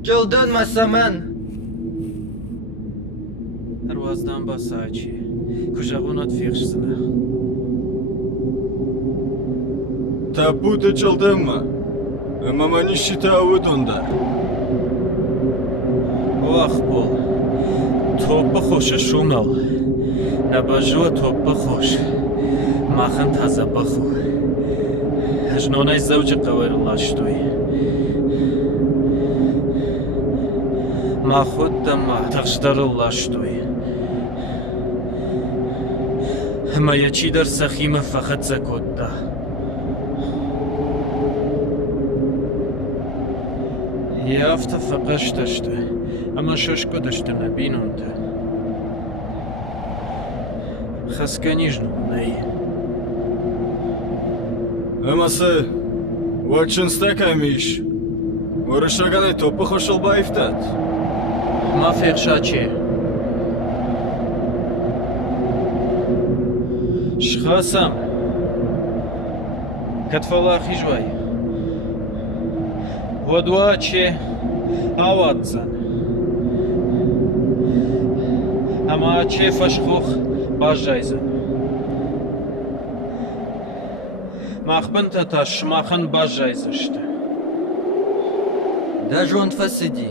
Joldan masaman. Arvazdan basaçı. Kujağına tfixsına. Taputa çaldın mı? Мама не считает он да. Ох, бол. Топа хоша шумал. Набажу топа хош. Махан таза баху. Жнонай завжди каварла штой. Махот дама тахштарла штой. Моя чидар сахима фахат закотта. Яфта фақашташта. Ама шошко дашта набинунта. Хасканижну най. Амасы, вачын стакамиш. Урышаганы топы хошыл байфтат. Мафех шаче. Шхасам. Катфала хижвай. Водуаче аватсан. Ама че фашхух бажайзан. Махбан таташ махан бажайзашта. Даже он фасиди.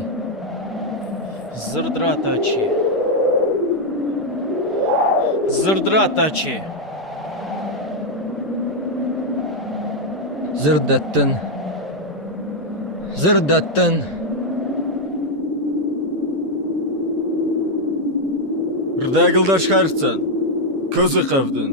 Зырдратачи. Зырдратачи. Зырдаттан. Зырдаттан. Рдагылдаш харцан. Көзі қавдын.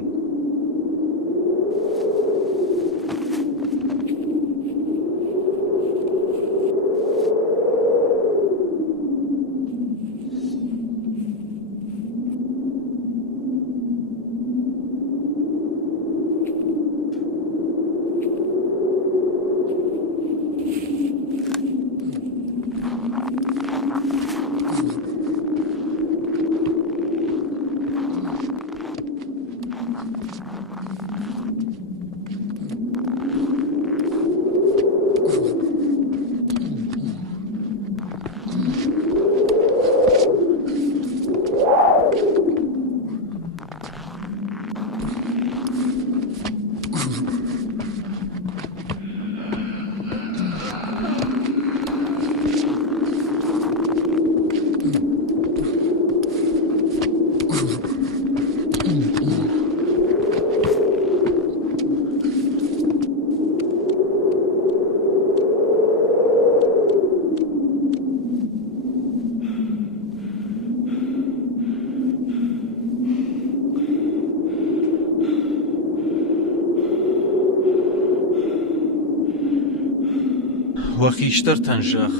Вахиштар танжах.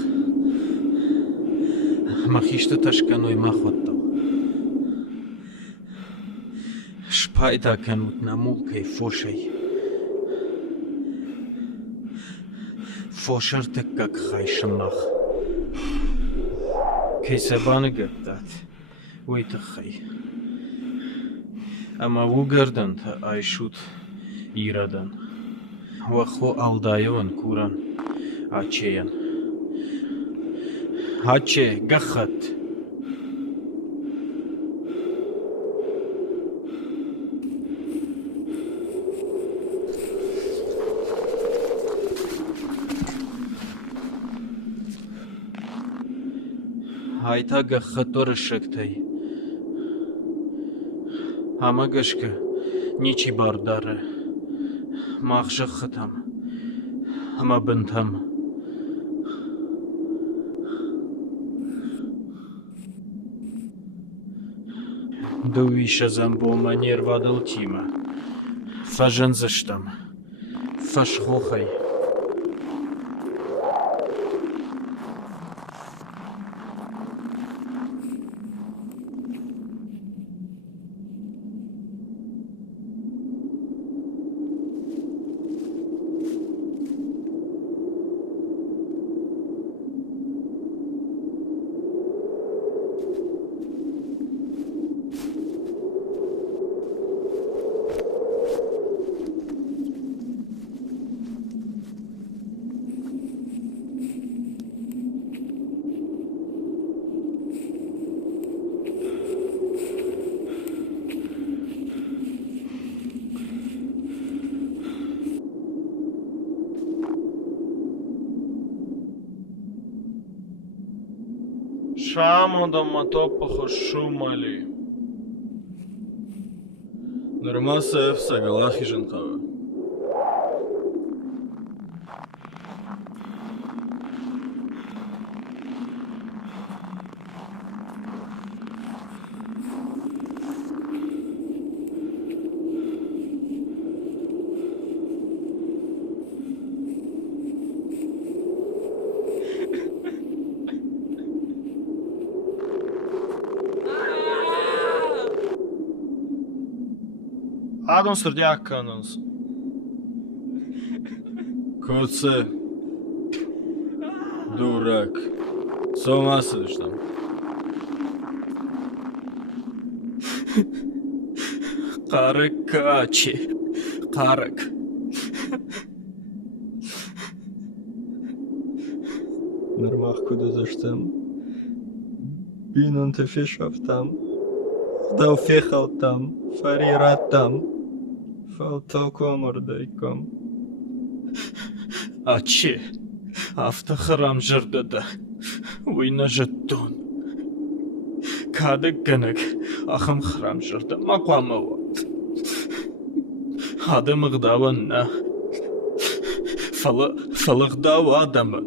Махишта ташканой махоттал. Шпайда канут намулкой фошей. Фошар так как хайшамах. Кейсабаны гаттат. Уйтахай. Ама вугардан та айшут ирадан. Вахо алдайон куран. Ачеян. Аче гахат. Айта гахатор шектай. Амагашка ничи бардары. Махшахатам. Ама бентам. Дуиша замбома нервадал тима. Фажан заштам. Фашхохай. Шамода матопаха шумали. Нормасев сагалахи женхава. Adam sırdiakkanız. Koce. Дурак. С ума сидишь там. Карыкачи. Карык. Нормах куда заштам. Бинун te fischaf tam. Dau fichal tam. Farirat tam. Faltokomordaykom. Ачи. Автохрам жырдыды. Уйна жыттун. Кадык гынык. Ахым храм жырды. Мақламы. Ады мығдавынна. Фалықдау адамы.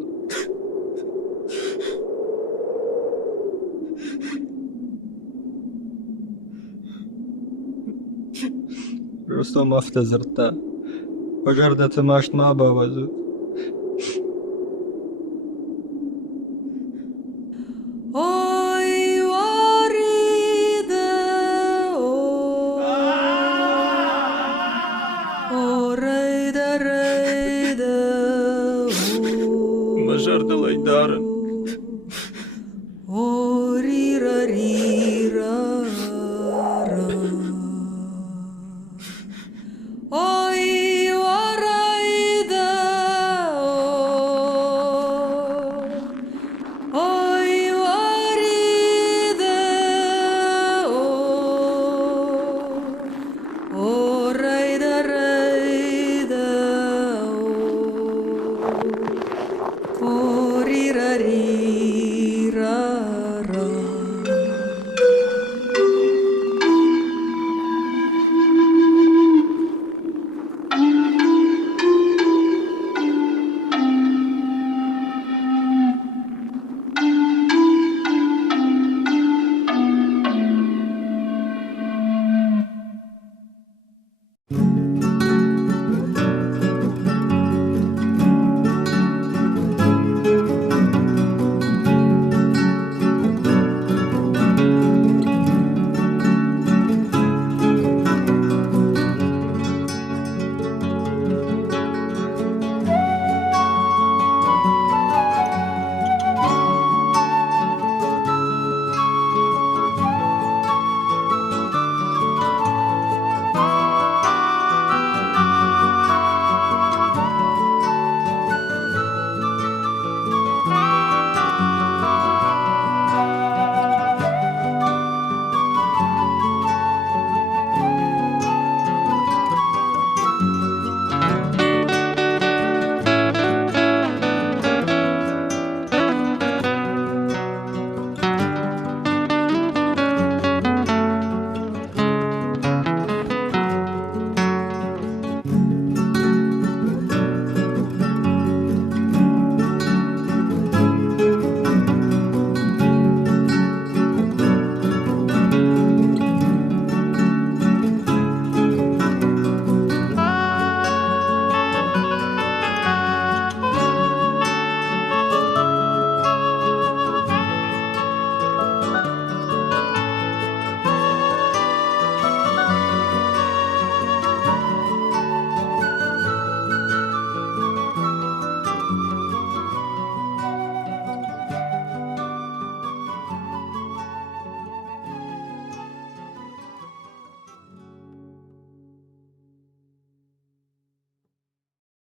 Рустам автозырта. Пожарда тымашт ма бавазу. Ой, вариде, о, рейде, Мажарды лайдарын. о, ри-ра-ри.